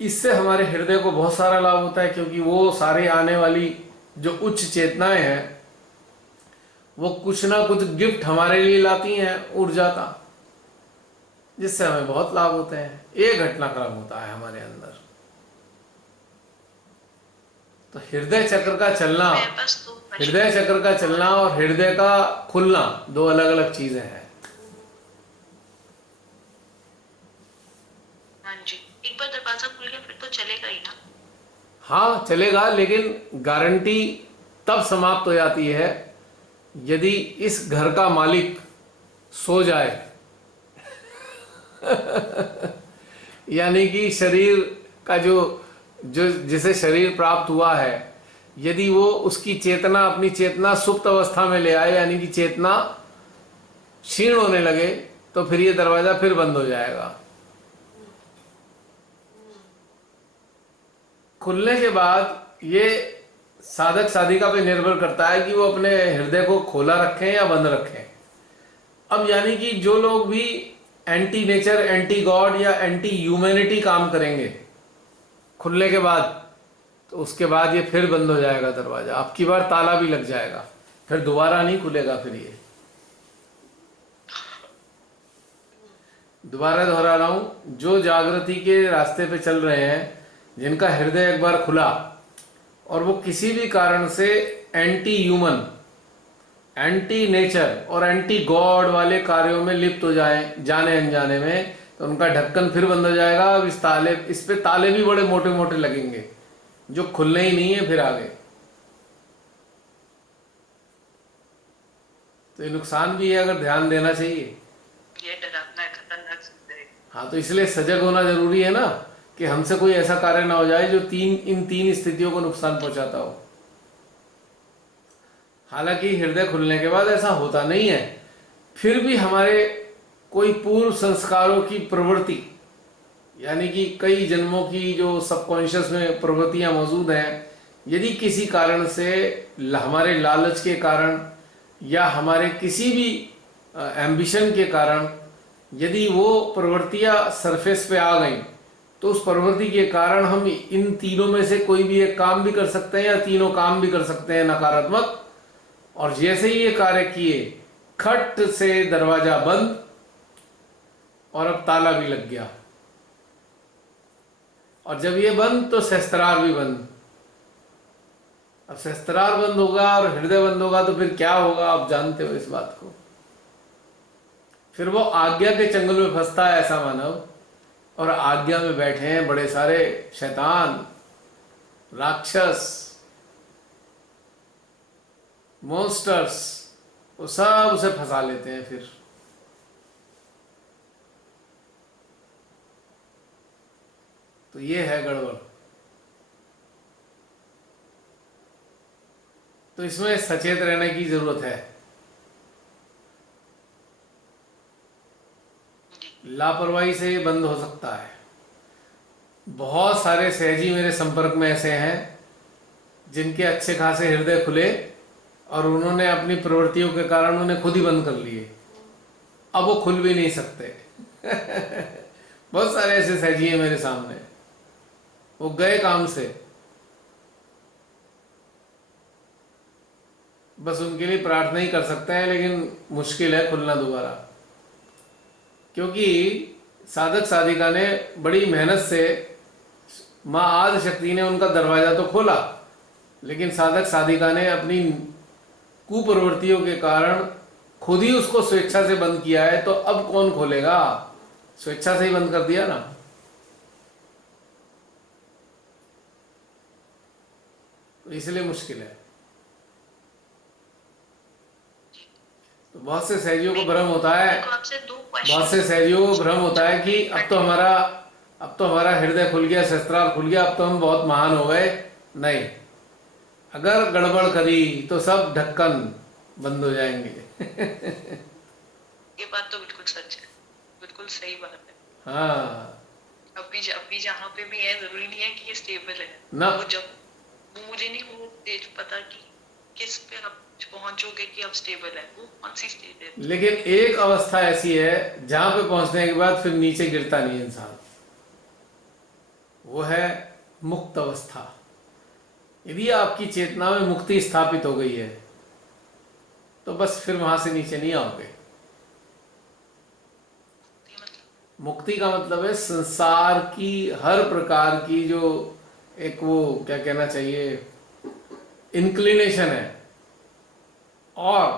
इससे हमारे हृदय को बहुत सारा लाभ होता है, क्योंकि वो सारे आने वाली जो उच्च चेतनाएं हैं वो कुछ ना कुछ गिफ्ट हमारे लिए लाती हैं ऊर्जा का, जिससे हमें बहुत लाभ होते हैं। एक घटनाक्रम होता है हमारे अंदर। तो हृदय चक्र का चलना, हृदय चक्र का चलना और हृदय का खुलना दो अलग अलग चीजें हैं। हाँ जी, एक बार दरवाजा खुल गया फिर तो चलेगा ही ना? हाँ चलेगा, लेकिन गारंटी तब समाप्त हो जाती है यदि इस घर का मालिक सो जाए यानी कि शरीर का जो जिसे शरीर प्राप्त हुआ है, यदि वो उसकी चेतना, अपनी चेतना सुप्त अवस्था में ले आए, यानी कि चेतना क्षीण होने लगे, तो फिर ये दरवाजा फिर बंद हो जाएगा। खुलने के बाद ये साधक साधिका पे निर्भर करता है कि वो अपने हृदय को खोला रखें या बंद रखें। अब यानी कि जो लोग भी एंटी नेचर, एंटी गॉड या एंटी ह्यूमैनिटी काम करेंगे खुलने के बाद, तो उसके बाद ये फिर बंद हो जाएगा दरवाजा, अब की बार ताला भी लग जाएगा, फिर दोबारा नहीं खुलेगा। फिर ये दोबारा दोहरा रहा हूं, जो जागृति के रास्ते पे चल रहे हैं, जिनका हृदय एक बार खुला और वो किसी भी कारण से एंटी ह्यूमन, एंटी नेचर और एंटी गॉड वाले कार्यों में लिप्त हो जाए जाने अनजाने में, तो उनका ढक्कन फिर बंद हो जाएगा। अब इस पे ताले भी बड़े मोटे मोटे लगेंगे जो खुलने ही नहीं है फिर आगे। तो ये नुकसान भी है, अगर ध्यान देना चाहिए। ये डरावना है, खतरनाक चीज़ है। हाँ, तो इसलिए सजग होना जरूरी है ना, कि हमसे कोई ऐसा कार्य ना हो जाए जो इन तीन स्थितियों को नुकसान पहुंचाता हो। हालांकि हृदय खुलने के बाद ऐसा होता नहीं है, फिर भी हमारे कोई पूर्व संस्कारों की प्रवृत्ति, यानी कि कई जन्मों की जो सबकॉन्शियस में प्रवृत्तियां मौजूद हैं, यदि किसी कारण से हमारे लालच के कारण या हमारे किसी भी एम्बिशन के कारण यदि वो प्रवृत्तियां सरफेस पे आ गई, तो उस प्रवृत्ति के कारण हम इन तीनों में से कोई भी एक काम भी कर सकते हैं या तीनों काम भी कर सकते हैं नकारात्मक। और जैसे ही ये कार्य किए, खट से दरवाजा बंद और अब ताला भी लग गया, और जब ये बंद तो शस्त्रार भी बंद। अब शस्त्रार बंद होगा और हृदय बंद होगा तो फिर क्या होगा, आप जानते हो इस बात को। फिर वो आज्ञा के चंगुल में फंसता है ऐसा मानव, और आज्ञा में बैठे हैं बड़े सारे शैतान, राक्षस, मॉन्स्टर्स, वो सब उसे फंसा लेते हैं फिर। तो ये है गड़बड़। तो इसमें सचेत रहने की जरूरत है। लापरवाही से ये बंद हो सकता है। बहुत सारे सहजी मेरे संपर्क में ऐसे हैं जिनके अच्छे खासे हृदय खुले और उन्होंने अपनी प्रवृत्तियों के कारण उन्हें खुद ही बंद कर लिए, अब वो खुल भी नहीं सकते। बहुत सारे ऐसे सहजी हैं मेरे सामने, वो गए काम से, बस उनके लिए प्रार्थना ही कर सकते हैं, लेकिन मुश्किल है खुलना दोबारा। क्योंकि साधक साधिका ने बड़ी मेहनत से, माँ आदि शक्ति ने उनका दरवाजा तो खोला, लेकिन साधक साधिका ने अपनी कुप्रवृत्तियों के कारण खुद ही उसको स्वेच्छा से बंद किया है। तो अब कौन खोलेगा, स्वेच्छा से ही बंद कर दिया ना। तो इसलिए मुश्किल है। तो बहुत से सहजियों को भ्रम होता है, बहुत से सहजियों को भ्रम होता है कि अब तो हमारा हृदय खुल गया, शस्त्रार खुल गया, अब तो हम बहुत महान हो गए। नहीं, अगर गड़बड़ करी तो सब ढक्कन बंद हो जाएंगे। ये बात तो बिल्कुल सच है, बिल्कुल सही बात है। हाँ, अभी जहाँ पे भी है, जरूरी नहीं है कि ये स्टेबल है ना। वो मुझे नहीं वो स्टेज पता कि किस पे आप पहुंचोगे कि अब स्टेबल है, वो कौन सी स्टेज है। लेकिन एक अवस्था ऐसी है जहां पे पहुंचने के बाद फिर नीचे गिरता नहीं इंसान, वो है मुक्त अवस्था। यदि आपकी चेतना में मुक्ति स्थापित हो गई है तो बस फिर वहां से नीचे नहीं आओगे। मुक्ति का मतलब है संसार की हर प्रकार की जो एक वो क्या कहना चाहिए इंक्लिनेशन है और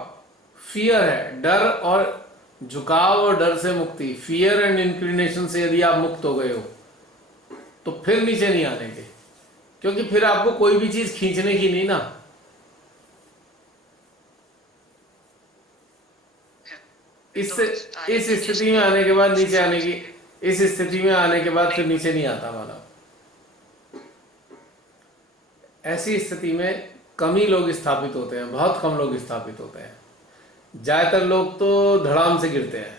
फियर है, डर और झुकाव और डर से मुक्ति, फियर एंड इंक्लिनेशन से यदि आप मुक्त हो गए हो तो फिर नीचे नहीं आने के, क्योंकि फिर आपको कोई भी चीज खींचने की नहीं ना। इस स्थिति में आने के बाद नीचे आने की, इस स्थिति में आने के बाद फिर नीचे नहीं आता मानव। ऐसी स्थिति में कम ही लोग स्थापित होते हैं, बहुत कम लोग स्थापित होते हैं। ज्यादातर लोग तो धड़ाम से गिरते हैं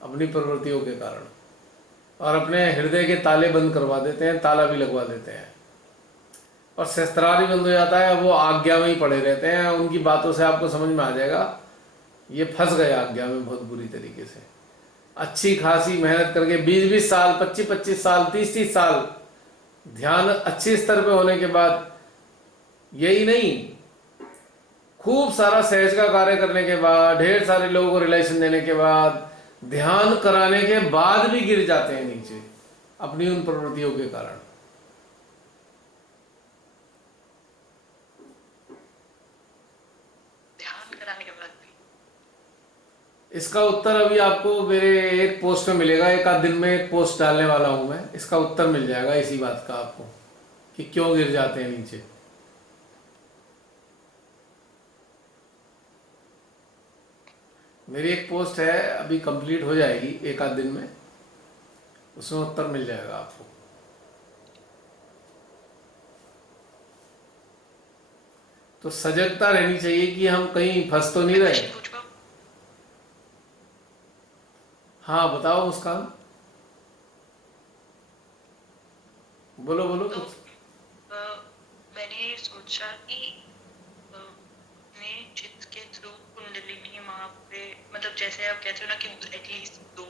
अपनी प्रवृत्तियों के कारण और अपने हृदय के ताले बंद करवा देते हैं, ताला भी लगवा देते हैं। और शस्त्रारी बंद हो जाता है, वो आज्ञा में ही पड़े रहते हैं। उनकी बातों से आपको समझ में आ जाएगा ये फंस गए आज्ञा में बहुत बुरी तरीके से। अच्छी खासी मेहनत करके 20-20 साल, 25-25 साल, 30-30 साल ध्यान अच्छे स्तर पे होने के बाद, यही नहीं, खूब सारा सहज का कार्य करने के बाद, ढेर सारे लोगों को रिलेशन देने के बाद, ध्यान कराने के बाद भी गिर जाते हैं नीचे अपनी उन प्रवृत्तियों के कारण। ध्यान कराने के बाद भी। इसका उत्तर अभी आपको मेरे एक पोस्ट में मिलेगा, एक आध दिन में एक पोस्ट डालने वाला हूं मैं, इसका उत्तर मिल जाएगा इसी बात का आपको कि क्यों गिर जाते हैं नीचे। मेरी एक पोस्ट है, अभी कंप्लीट हो जाएगी एक आध दिन में, उसमें उत्तर मिल जाएगा आपको। तो सजगता रहनी चाहिए कि हम कहीं फंस तो नहीं रहे। हाँ बताओ मुस्कान, बोलो बोलो तो कुछ। मैंने सोचा कि अपने चित्त के थ्रू कुंडलिनी वहाँ पे, मतलब जैसे आप कहते हो ना कि एटलीस्ट 2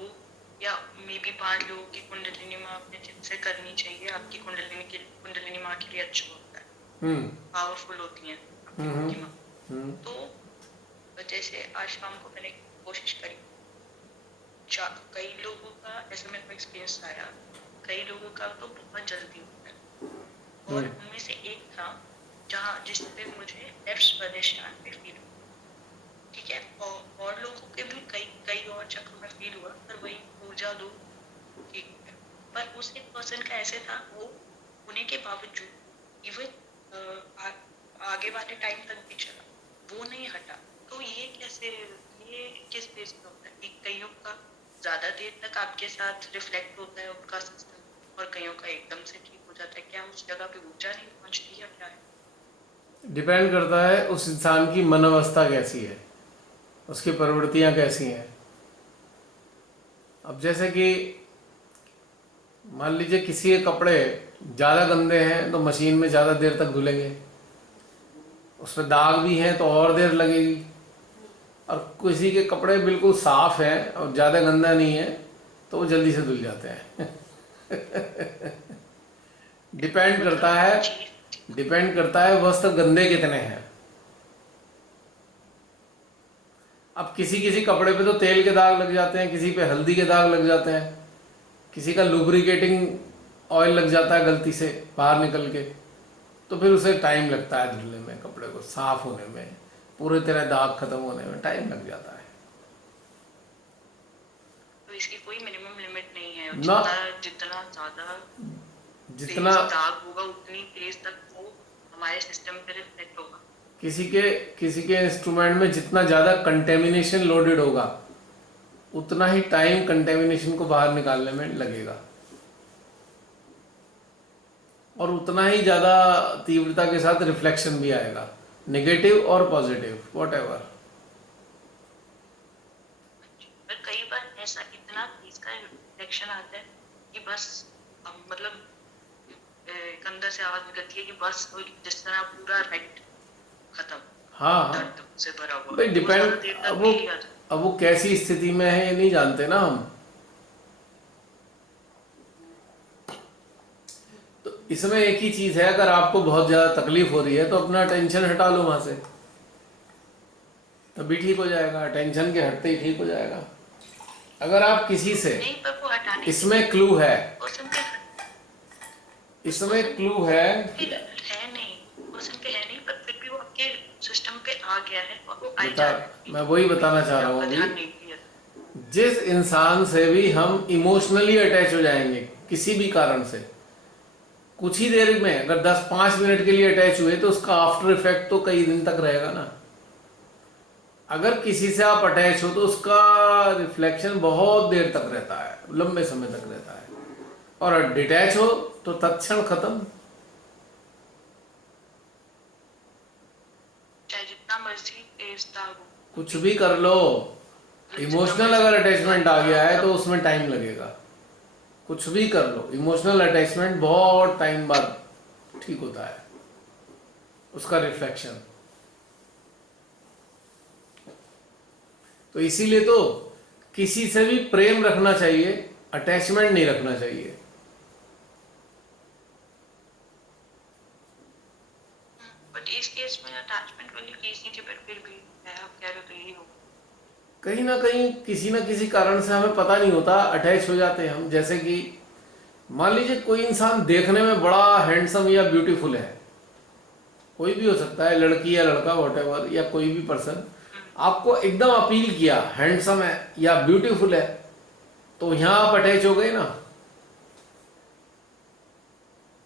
या मे बी 5 लोगों की कुंडलिनी माँ अपने चित्त से करनी चाहिए। आपकी कुंडलिनी माँ के लिए अच्छा होता है, पावरफुल होती है आपकी माँ। तो जैसे आज शाम को मैंने कोशिश करी, कई लोगों का ऐसा मेरे को एक्सपीरियंस आया, कई लोगों का तो बहुत जल्दी होता है, और उनमें से एक था जहाँ जिस पे मुझे लेफ्ट प्रदेशान पे फील हुआ, ठीक है, और लोगों के भी कई और चक्र में फील हुआ, पर वही ऊर्जा दो ठीक है। पर उस एक पर्सन का ऐसे था, वो होने के बावजूद इवन आगे वाले टाइम तक भी चला, वो नहीं हटा। तो ये कैसे, ये किस बेस पे होता है कि कईयों का ज्यादा देर तक आपके साथ रिफ्लेक्ट होता है उनका सिस्टम, और कईयों का एकदम से ठीक हो जाता है? क्या उस जगह पे ऊर्जा नहीं पहुंचती या क्या है? डिपेंड करता है उस इंसान की मन अवस्था कैसी है, उसकी प्रवृत्तियां कैसी हैं। अब जैसे कि मान लीजिए किसी के कपड़े ज़्यादा गंदे हैं तो मशीन में ज़्यादा देर तक धुलेंगे, उसमें दाग भी हैं तो और देर लगेगी। और किसी के कपड़े बिल्कुल साफ हैं और ज़्यादा गंदा नहीं है तो वो जल्दी से धुल जाते हैं। डिपेंड करता है वस्त्र गंदे कितने हैं। अब किसी किसी कपड़े पे तो तेल के दाग लग जाते हैं, किसी पे हल्दी के दाग लग जाते हैं, किसी का लुब्रिकेटिंग ऑयल लग जाता है गलती से बाहर निकल के, तो फिर उसे टाइम लगता है धुलने में, कपड़े को साफ होने में, पूरे तरह दाग खत्म होने में टाइम लग जाता है। तो इसकी कोई मिनिमम लिमिट नहीं है? ना, जितना ज्यादा जितना दाग होगा उतनी तेज तक वो हमारे सिस्टम पे रिफ्लेक्ट होगा। किसी के इंस्ट्रूमेंट में जितना ज़्यादा कंटेमिनेशन लोडेड होगा उतना ही टाइम कंटेमिनेशन को बाहर निकालने में लगेगा, और उतना ही ज़्यादा तीव्रता के साथ रिफ्लेक्शन भी आएगा, नेगेटिव और पॉजिटिव व्हाटएवर। पर कई बार ऐसा इतना इसका रिफ्लेक्शन आता है कि बस मतलब अंदर से आवाज निकलती है कि बस जिस तरह पूरा राइट खत्म। हाँ दर्द से भरा हुआ भाई, डिपेंड अब वो कैसी स्थिति में है ये नहीं जानते ना हम। तो इसमें एक ही चीज है, अगर आपको बहुत ज्यादा तकलीफ हो रही है तो अपना टेंशन हटा लो वहां से, तभी ठीक हो जाएगा। टेंशन के हटते ही ठीक हो जाएगा। अगर आप किसी से, इसमें क्लू है, इसमें क्लू है नहीं, पर्सन पे है नहीं, पर फिर भी वो आपके सिस्टम पे आ गया है और वो आई जा रहा है। मैं वही बताना चाह रहा हूँ, जिस इंसान से भी हम इमोशनली अटैच हो जाएंगे किसी भी कारण से, कुछ ही देर में अगर 10-5 मिनट के लिए अटैच हुए तो उसका आफ्टर इफेक्ट तो कई दिन तक रहेगा ना। अगर किसी से आप अटैच हो तो उसका रिफ्लेक्शन बहुत देर तक रहता है, लंबे समय तक रहता है, और डिटैच हो तो तत्क्षण खत्म। चाहे जितना मर्जी तेज दाग हो, कुछ भी कर लो, इमोशनल अगर अटैचमेंट आ गया है तो उसमें टाइम लगेगा। कुछ भी कर लो, इमोशनल अटैचमेंट बहुत टाइम बाद ठीक होता है। उसका रिफ्लेक्शन। तो इसीलिए तो किसी से भी प्रेम रखना चाहिए, अटैचमेंट नहीं रखना चाहिए। बट इस केस में अटैचमेंट वाली केस नहीं थी, पर फिर भी आप कह रहे हो तो यही होगा। कहीं ना कहीं किसी ना किसी कारण से हमें पता नहीं होता, अटैच हो जाते हैं हम। जैसे कि मान लीजिए कोई इंसान देखने में बड़ा हैंडसम या ब्यूटीफुल है, कोई भी हो सकता है, लड़की या लड़का, वॉटेवर, या कोई भी पर्सन आपको एकदम अपील किया, हैंडसम है या ब्यूटीफुल है, तो यहां आप अटैच हो गए ना।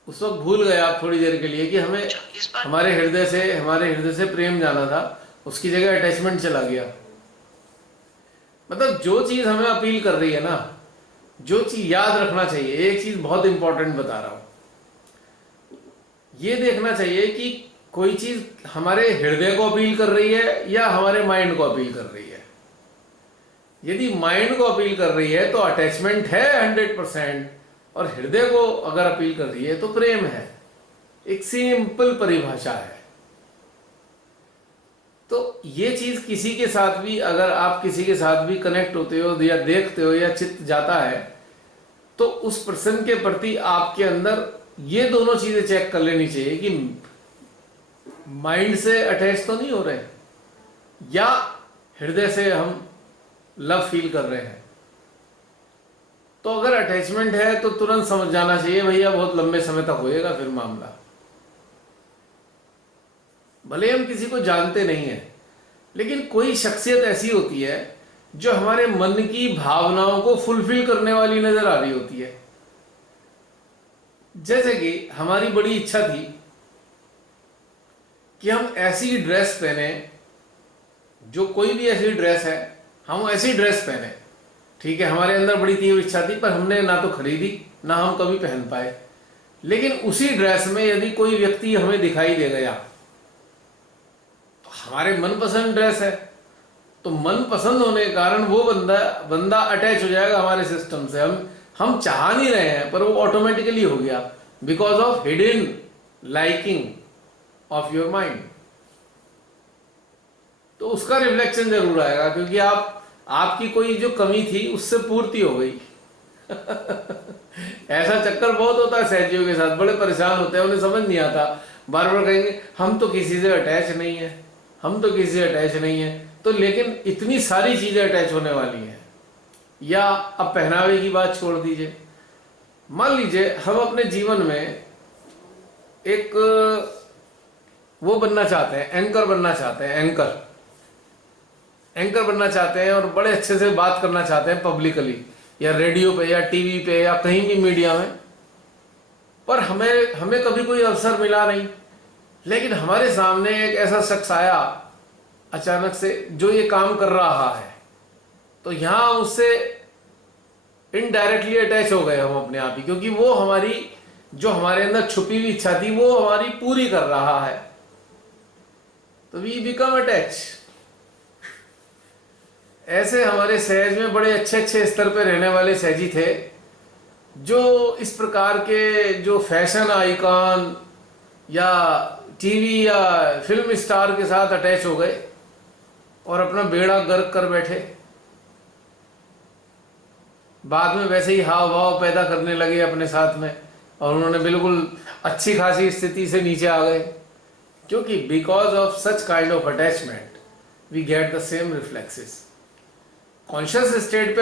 उस वक्त भूल गए आप थोड़ी देर के लिए कि हमें इस बात हमारे हृदय से प्रेम जाना था, उसकी जगह अटैचमेंट चला गया। मतलब जो चीज हमें अपील कर रही है ना, जो चीज याद रखना चाहिए, एक चीज बहुत इंपॉर्टेंट बता रहा हूं, ये देखना चाहिए कि कोई चीज हमारे हृदय को अपील कर रही है या हमारे माइंड को अपील कर रही है। यदि माइंड को अपील कर रही है तो अटैचमेंट है 100%, और हृदय को अगर अपील कर रही है तो प्रेम है। एक सिंपल परिभाषा है। तो ये चीज किसी के साथ भी, अगर आप किसी के साथ भी कनेक्ट होते हो या देखते हो या चित्त जाता है, तो उस पर्सन के प्रति आपके अंदर ये दोनों चीजें चेक कर लेनी चाहिए कि माइंड से अटैच तो नहीं हो रहे, या हृदय से हम लव फील कर रहे हैं। तो अगर अटैचमेंट है तो तुरंत समझ जाना चाहिए भैया बहुत लंबे समय तक होएगा फिर मामला। भले हम किसी को जानते नहीं है, लेकिन कोई शख्सियत ऐसी होती है जो हमारे मन की भावनाओं को फुलफिल करने वाली नजर आ रही होती है। जैसे कि हमारी बड़ी इच्छा थी कि हम ऐसी ड्रेस पहने, जो कोई भी ऐसी ड्रेस है हम ऐसी ड्रेस पहने। ठीक है, हमारे अंदर बड़ी तीव्र इच्छा थी, पर हमने ना तो खरीदी ना हम कभी पहन पाए। लेकिन उसी ड्रेस में यदि कोई व्यक्ति हमें दिखाई दे गया, तो हमारे मनपसंद ड्रेस है, तो मनपसंद होने के कारण वो बंदा अटैच हो जाएगा हमारे सिस्टम से। हम चाह नहीं रहे हैं, पर वो ऑटोमेटिकली हो गया, because of hidden liking of your mind. तो उसका रिफ्लेक्शन जरूर आएगा, क्योंकि आपकी कोई जो कमी थी उससे पूर्ति हो गई। ऐसा चक्कर बहुत होता है सहजियों के साथ, बड़े परेशान होते हैं, उन्हें समझ नहीं आता, बार बार कहेंगे हम तो किसी से अटैच नहीं है, हम तो किसी से अटैच नहीं है। तो लेकिन इतनी सारी चीजें अटैच होने वाली हैं। या अब पहनावे की बात छोड़ दीजिए, मान लीजिए हम अपने जीवन में एक वो बनना चाहते हैं, एंकर बनना चाहते हैं, एंकर बनना चाहते हैं और बड़े अच्छे से बात करना चाहते हैं पब्लिकली, या रेडियो पे या टीवी पे या कहीं भी मीडिया में, पर हमें कभी कोई अवसर मिला नहीं। लेकिन हमारे सामने एक ऐसा शख्स आया अचानक से जो ये काम कर रहा है, तो यहां उससे इनडायरेक्टली अटैच हो गए हम अपने आप ही, क्योंकि वो हमारी जो हमारे अंदर छुपी हुई इच्छा थी वो हमारी पूरी कर रहा है। तो वी बिकम अटैच। ऐसे हमारे सहज में बड़े अच्छे अच्छे स्तर पे रहने वाले सहजी थे, जो इस प्रकार के जो फैशन आइकॉन या टीवी या फिल्म स्टार के साथ अटैच हो गए और अपना बेड़ा गर्क कर बैठे। बाद में वैसे ही हाव भाव पैदा करने लगे अपने साथ में, और उन्होंने बिल्कुल अच्छी खासी स्थिति से नीचे आ गए, क्योंकि because of such kind of attachment we get the same reflexes. Conscious state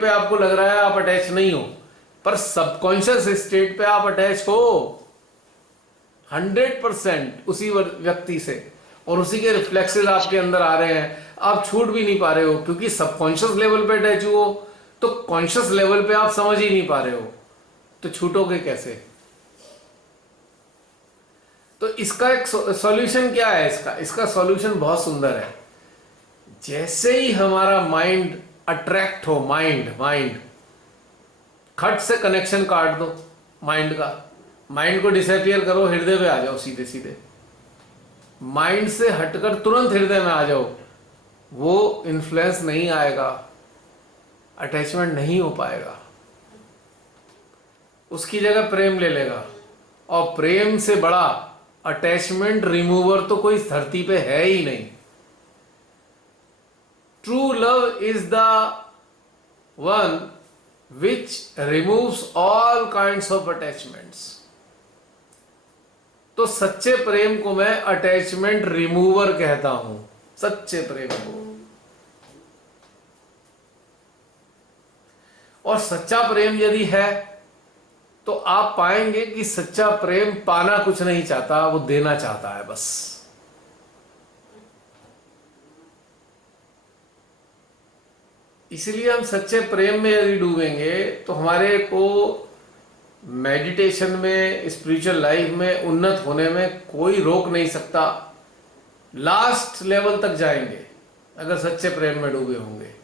पे आपको लग रहा है आप अटैच नहीं हो, पर सबकॉन्शियस स्टेट पे आप अटैच हो 100% उसी व्यक्ति से, और उसी के रिफ्लेक्सेस आपके अंदर आ रहे हैं। आप छूट भी नहीं पा रहे हो, क्योंकि सबकॉन्शियस लेवल पे अटैच हो तो कॉन्शियस लेवल पे आप समझ ही नहीं पा रहे हो, तो छूटोगे कैसे? तो इसका एक सॉल्यूशन क्या है? इसका सॉल्यूशन बहुत सुंदर है। जैसे ही हमारा माइंड अट्रैक्ट हो, माइंड खट से कनेक्शन काट दो माइंड का, माइंड को डिसअपियर करो, हृदय पे आ जाओ सीधे सीधे, माइंड से हटकर तुरंत हृदय में आ जाओ। वो इन्फ्लुएंस नहीं आएगा, अटैचमेंट नहीं हो पाएगा, उसकी जगह प्रेम ले लेगा। और प्रेम से बड़ा अटैचमेंट रिमूवर तो कोई धरती पे है ही नहीं। True love is the one which removes all kinds of attachments. तो सच्चे प्रेम को मैं अटैचमेंट रिमूवर कहता हूं, सच्चे प्रेम को। और सच्चा प्रेम यदि है तो आप पाएंगे कि सच्चा प्रेम पाना कुछ नहीं चाहता, वो देना चाहता है बस। इसलिए हम सच्चे प्रेम में यदि डूबेंगे तो हमारे को मेडिटेशन में, स्पिरिचुअल लाइफ में उन्नत होने में कोई रोक नहीं सकता। लास्ट लेवल तक जाएंगे अगर सच्चे प्रेम में डूबे होंगे।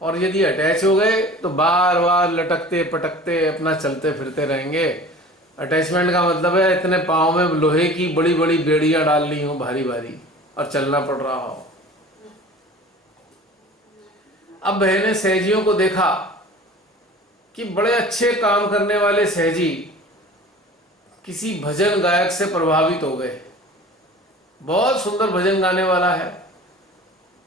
और यदि अटैच हो गए तो बार बार लटकते पटकते अपना चलते फिरते रहेंगे। अटैचमेंट का मतलब है इतने पाँव में लोहे की बड़ी बड़ी बेड़ियां डाल ली हो भारी भारी और चलना पड़ रहा हो। अब बहने सहजियों को देखा कि बड़े अच्छे काम करने वाले सहजी किसी भजन गायक से प्रभावित हो गए। बहुत सुंदर भजन गाने वाला है,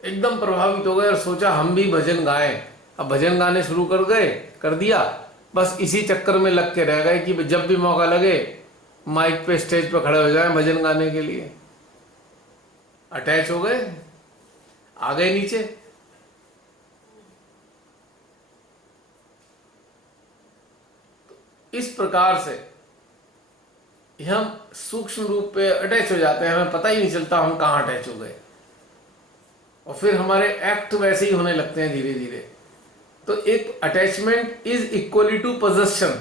एकदम प्रभावित हो गए और सोचा हम भी भजन गाएं। अब भजन गाने शुरू कर दिया। बस इसी चक्कर में लग के रह गए कि जब भी मौका लगे माइक पे, स्टेज पे खड़े हो जाएं भजन गाने के लिए। अटैच हो गए, आ गए नीचे। इस प्रकार से हम सूक्ष्म रूप पे अटैच हो जाते हैं, हमें पता ही नहीं चलता हम कहाँ अटैच हो गए। और फिर हमारे एक्ट वैसे ही होने लगते हैं धीरे धीरे। तो एक attachment is equally to possession,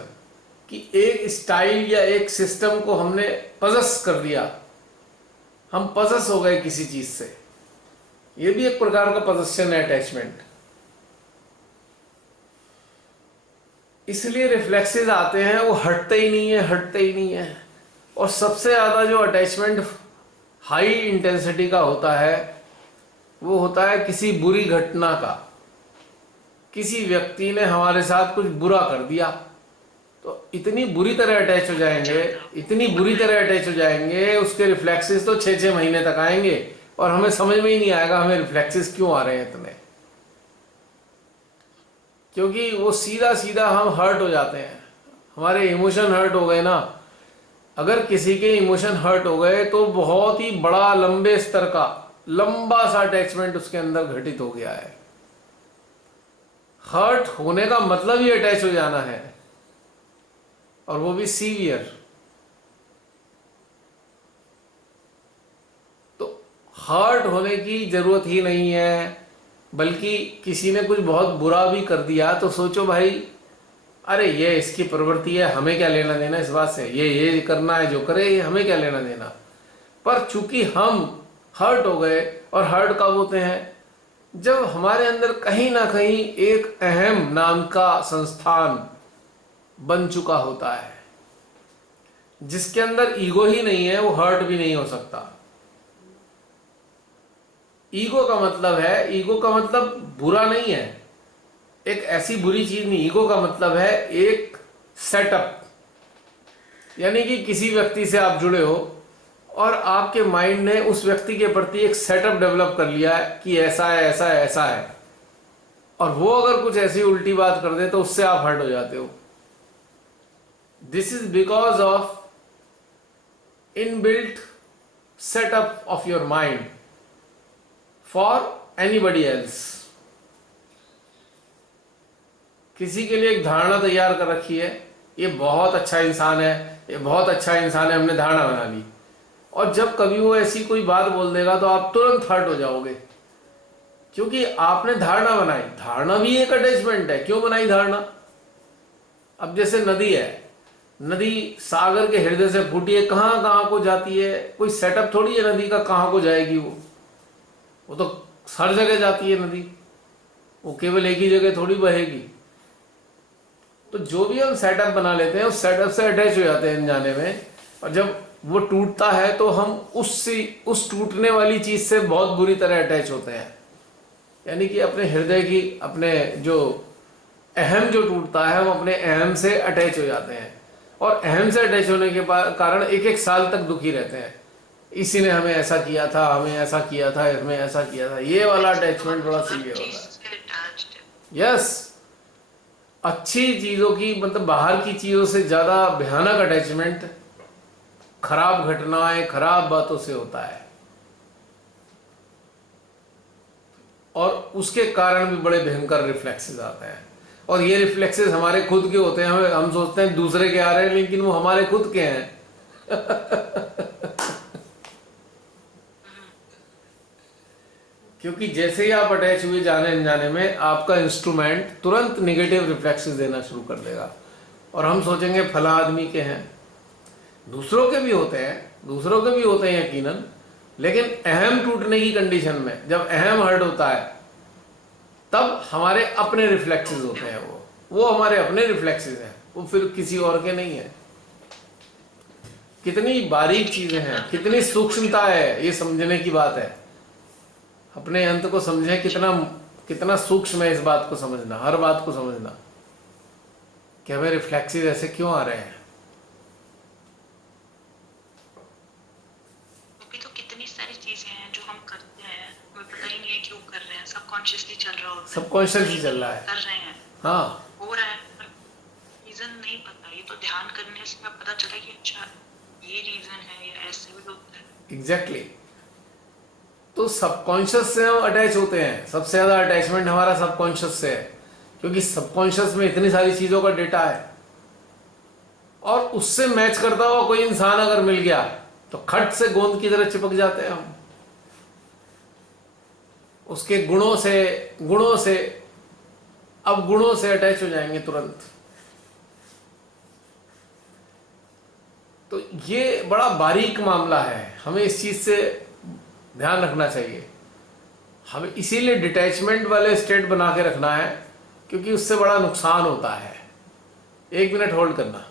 कि एक स्टाइल या एक सिस्टम को हमने पजस कर दिया, हम पजस हो गए किसी चीज से। ये भी एक प्रकार का पोजेशन है अटैचमेंट। इसलिए रिफ्लेक्सेस आते हैं, वो हटते ही नहीं है। और सबसे ज्यादा जो अटैचमेंट हाई इंटेंसिटी का होता है वो होता है किसी बुरी घटना का। किसी व्यक्ति ने हमारे साथ कुछ बुरा कर दिया तो इतनी बुरी तरह अटैच हो जाएंगे, उसके रिफ्लेक्सेस तो 6-6 महीने तक आएंगे और हमें समझ में ही नहीं आएगा हमें रिफ्लेक्सेस क्यों आ रहे हैं इतने। क्योंकि वो सीधा हम हर्ट हो जाते हैं, हमारे इमोशन हर्ट हो गए ना। अगर किसी के इमोशन हर्ट हो गए तो बहुत ही बड़ा लंबे स्तर का लंबा सा अटैचमेंट उसके अंदर घटित हो गया है। हर्ट होने का मतलब ही अटैच हो जाना है, और वो भी सीवियर। तो हर्ट होने की जरूरत ही नहीं है, बल्कि किसी ने कुछ बहुत बुरा भी कर दिया तो सोचो भाई अरे ये इसकी प्रवृत्ति है, हमें क्या लेना देना इस बात से, ये करना है जो करे, ये हमें क्या लेना देना। पर चूंकि हम हर्ट हो गए, और हर्ट कब होते हैं जब हमारे अंदर कहीं ना कहीं एक अहम नाम का संस्थान बन चुका होता है, जिसके अंदर ईगो ही नहीं है, वो हर्ट भी नहीं हो सकता। ईगो का मतलब बुरा नहीं है, एक ऐसी बुरी चीज नहीं। ईगो का मतलब है एक सेटअप, यानी कि किसी व्यक्ति से आप जुड़े हो और आपके माइंड ने उस व्यक्ति के प्रति एक सेटअप डेवलप कर लिया है कि ऐसा है, और वो अगर कुछ ऐसी उल्टी बात कर दे तो उससे आप हर्ट हो जाते हो। This is because of inbuilt setup of your mind for anybody else. किसी के लिए एक धारणा तैयार कर रखी है, ये बहुत अच्छा इंसान है, हमने धारणा बना ली, और जब कभी वो ऐसी कोई बात बोल देगा तो आप तुरंत हर्ट हो जाओगे, क्योंकि आपने धारणा बनाई। धारणा भी एक अटैचमेंट है। क्यों बनाई धारणा? अब जैसे नदी है, नदी सागर के हृदय से फूटी है, कहां को जाती है, कोई सेटअप थोड़ी है नदी का कहां को जाएगी। वो तो हर जगह जाती है नदी, वो केवल एक ही जगह थोड़ी बहेगी। तो जो भी हम सेटअप बना लेते हैं उस सेटअप से अटैच हो जाते हैं अनजाने में, और जब वो टूटता है तो हम उस टूटने वाली चीज से बहुत बुरी तरह अटैच होते हैं। यानी कि अपने हृदय की, अपने जो अहम जो टूटता है, हम अपने अहम से अटैच हो जाते हैं। और अहम से अटैच होने के कारण एक एक साल तक दुखी रहते हैं। इसी ने हमें ऐसा किया था, हमें ऐसा किया था, हमें ऐसा किया था। ये वाला अटैचमेंट बड़ा सीवियर होता है। यस, अच्छी चीजों की मतलब बाहर की चीजों से ज्यादा भयानक अटैचमेंट खराब घटनाएं, खराब बातों से होता है, और उसके कारण भी बड़े भयंकर रिफ्लेक्सेस आते हैं। और ये रिफ्लेक्सेस हमारे खुद के होते हैं। हम सोचते हैं दूसरे के आ रहे हैं, लेकिन वो हमारे खुद के हैं। क्योंकि जैसे ही आप अटैच हुए जाने अनजाने में, आपका इंस्ट्रूमेंट तुरंत निगेटिव रिफ्लेक्सेस देना शुरू कर देगा, और हम सोचेंगे फला आदमी के हैं। दूसरों के भी होते हैं यकीनन, लेकिन अहम टूटने की कंडीशन में, जब अहम हर्ट होता है, तब हमारे अपने रिफ्लेक्सेस होते हैं। वो हमारे अपने रिफ्लेक्सेस हैं, वो फिर किसी और के नहीं है। कितनी बारीक चीजें हैं, कितनी सूक्ष्मता है, ये समझने की बात है। अपने अंत को समझें, कितना सूक्ष्म है इस बात को समझना, हर बात को समझना कि हमें रिफ्लेक्सेस ऐसे क्यों आ रहे हैं। तो कितनी सारी चीजें हैं जो हम करते हैं, हमें पता ही नहीं है क्यों कर रहे हैं, सबकॉन्शियसली चल रहा होता है, सबकॉन्शियसली चल रहा है, कर रहे हैं, हाँ, हो रहा है, रीजन नहीं पता। ये तो ध्यान करने से पता चला कि अच्छा ये रीजन है, या ऐसे भी होता है। एग्जैक्टली। तो सबकॉन्शियस से हम अटैच होते हैं। सबसे ज्यादा अटैचमेंट हमारा सबकॉन्शियस से है, क्योंकि सबकॉन्शियस में इतनी सारी चीजों का डेटा है, और उससे मैच करता हुआ कोई इंसान अगर मिल गया तो खट से गोंद की तरह चिपक जाते हैं हम उसके गुणों से अब गुणों से अटैच हो जाएंगे तुरंत। तो ये बड़ा बारीक मामला है, हमें इस चीज से ध्यान रखना चाहिए। हमें इसीलिए डिटैचमेंट वाले स्टेट बना के रखना है, क्योंकि उससे बड़ा नुकसान होता है। 1 मिनट होल्ड करना।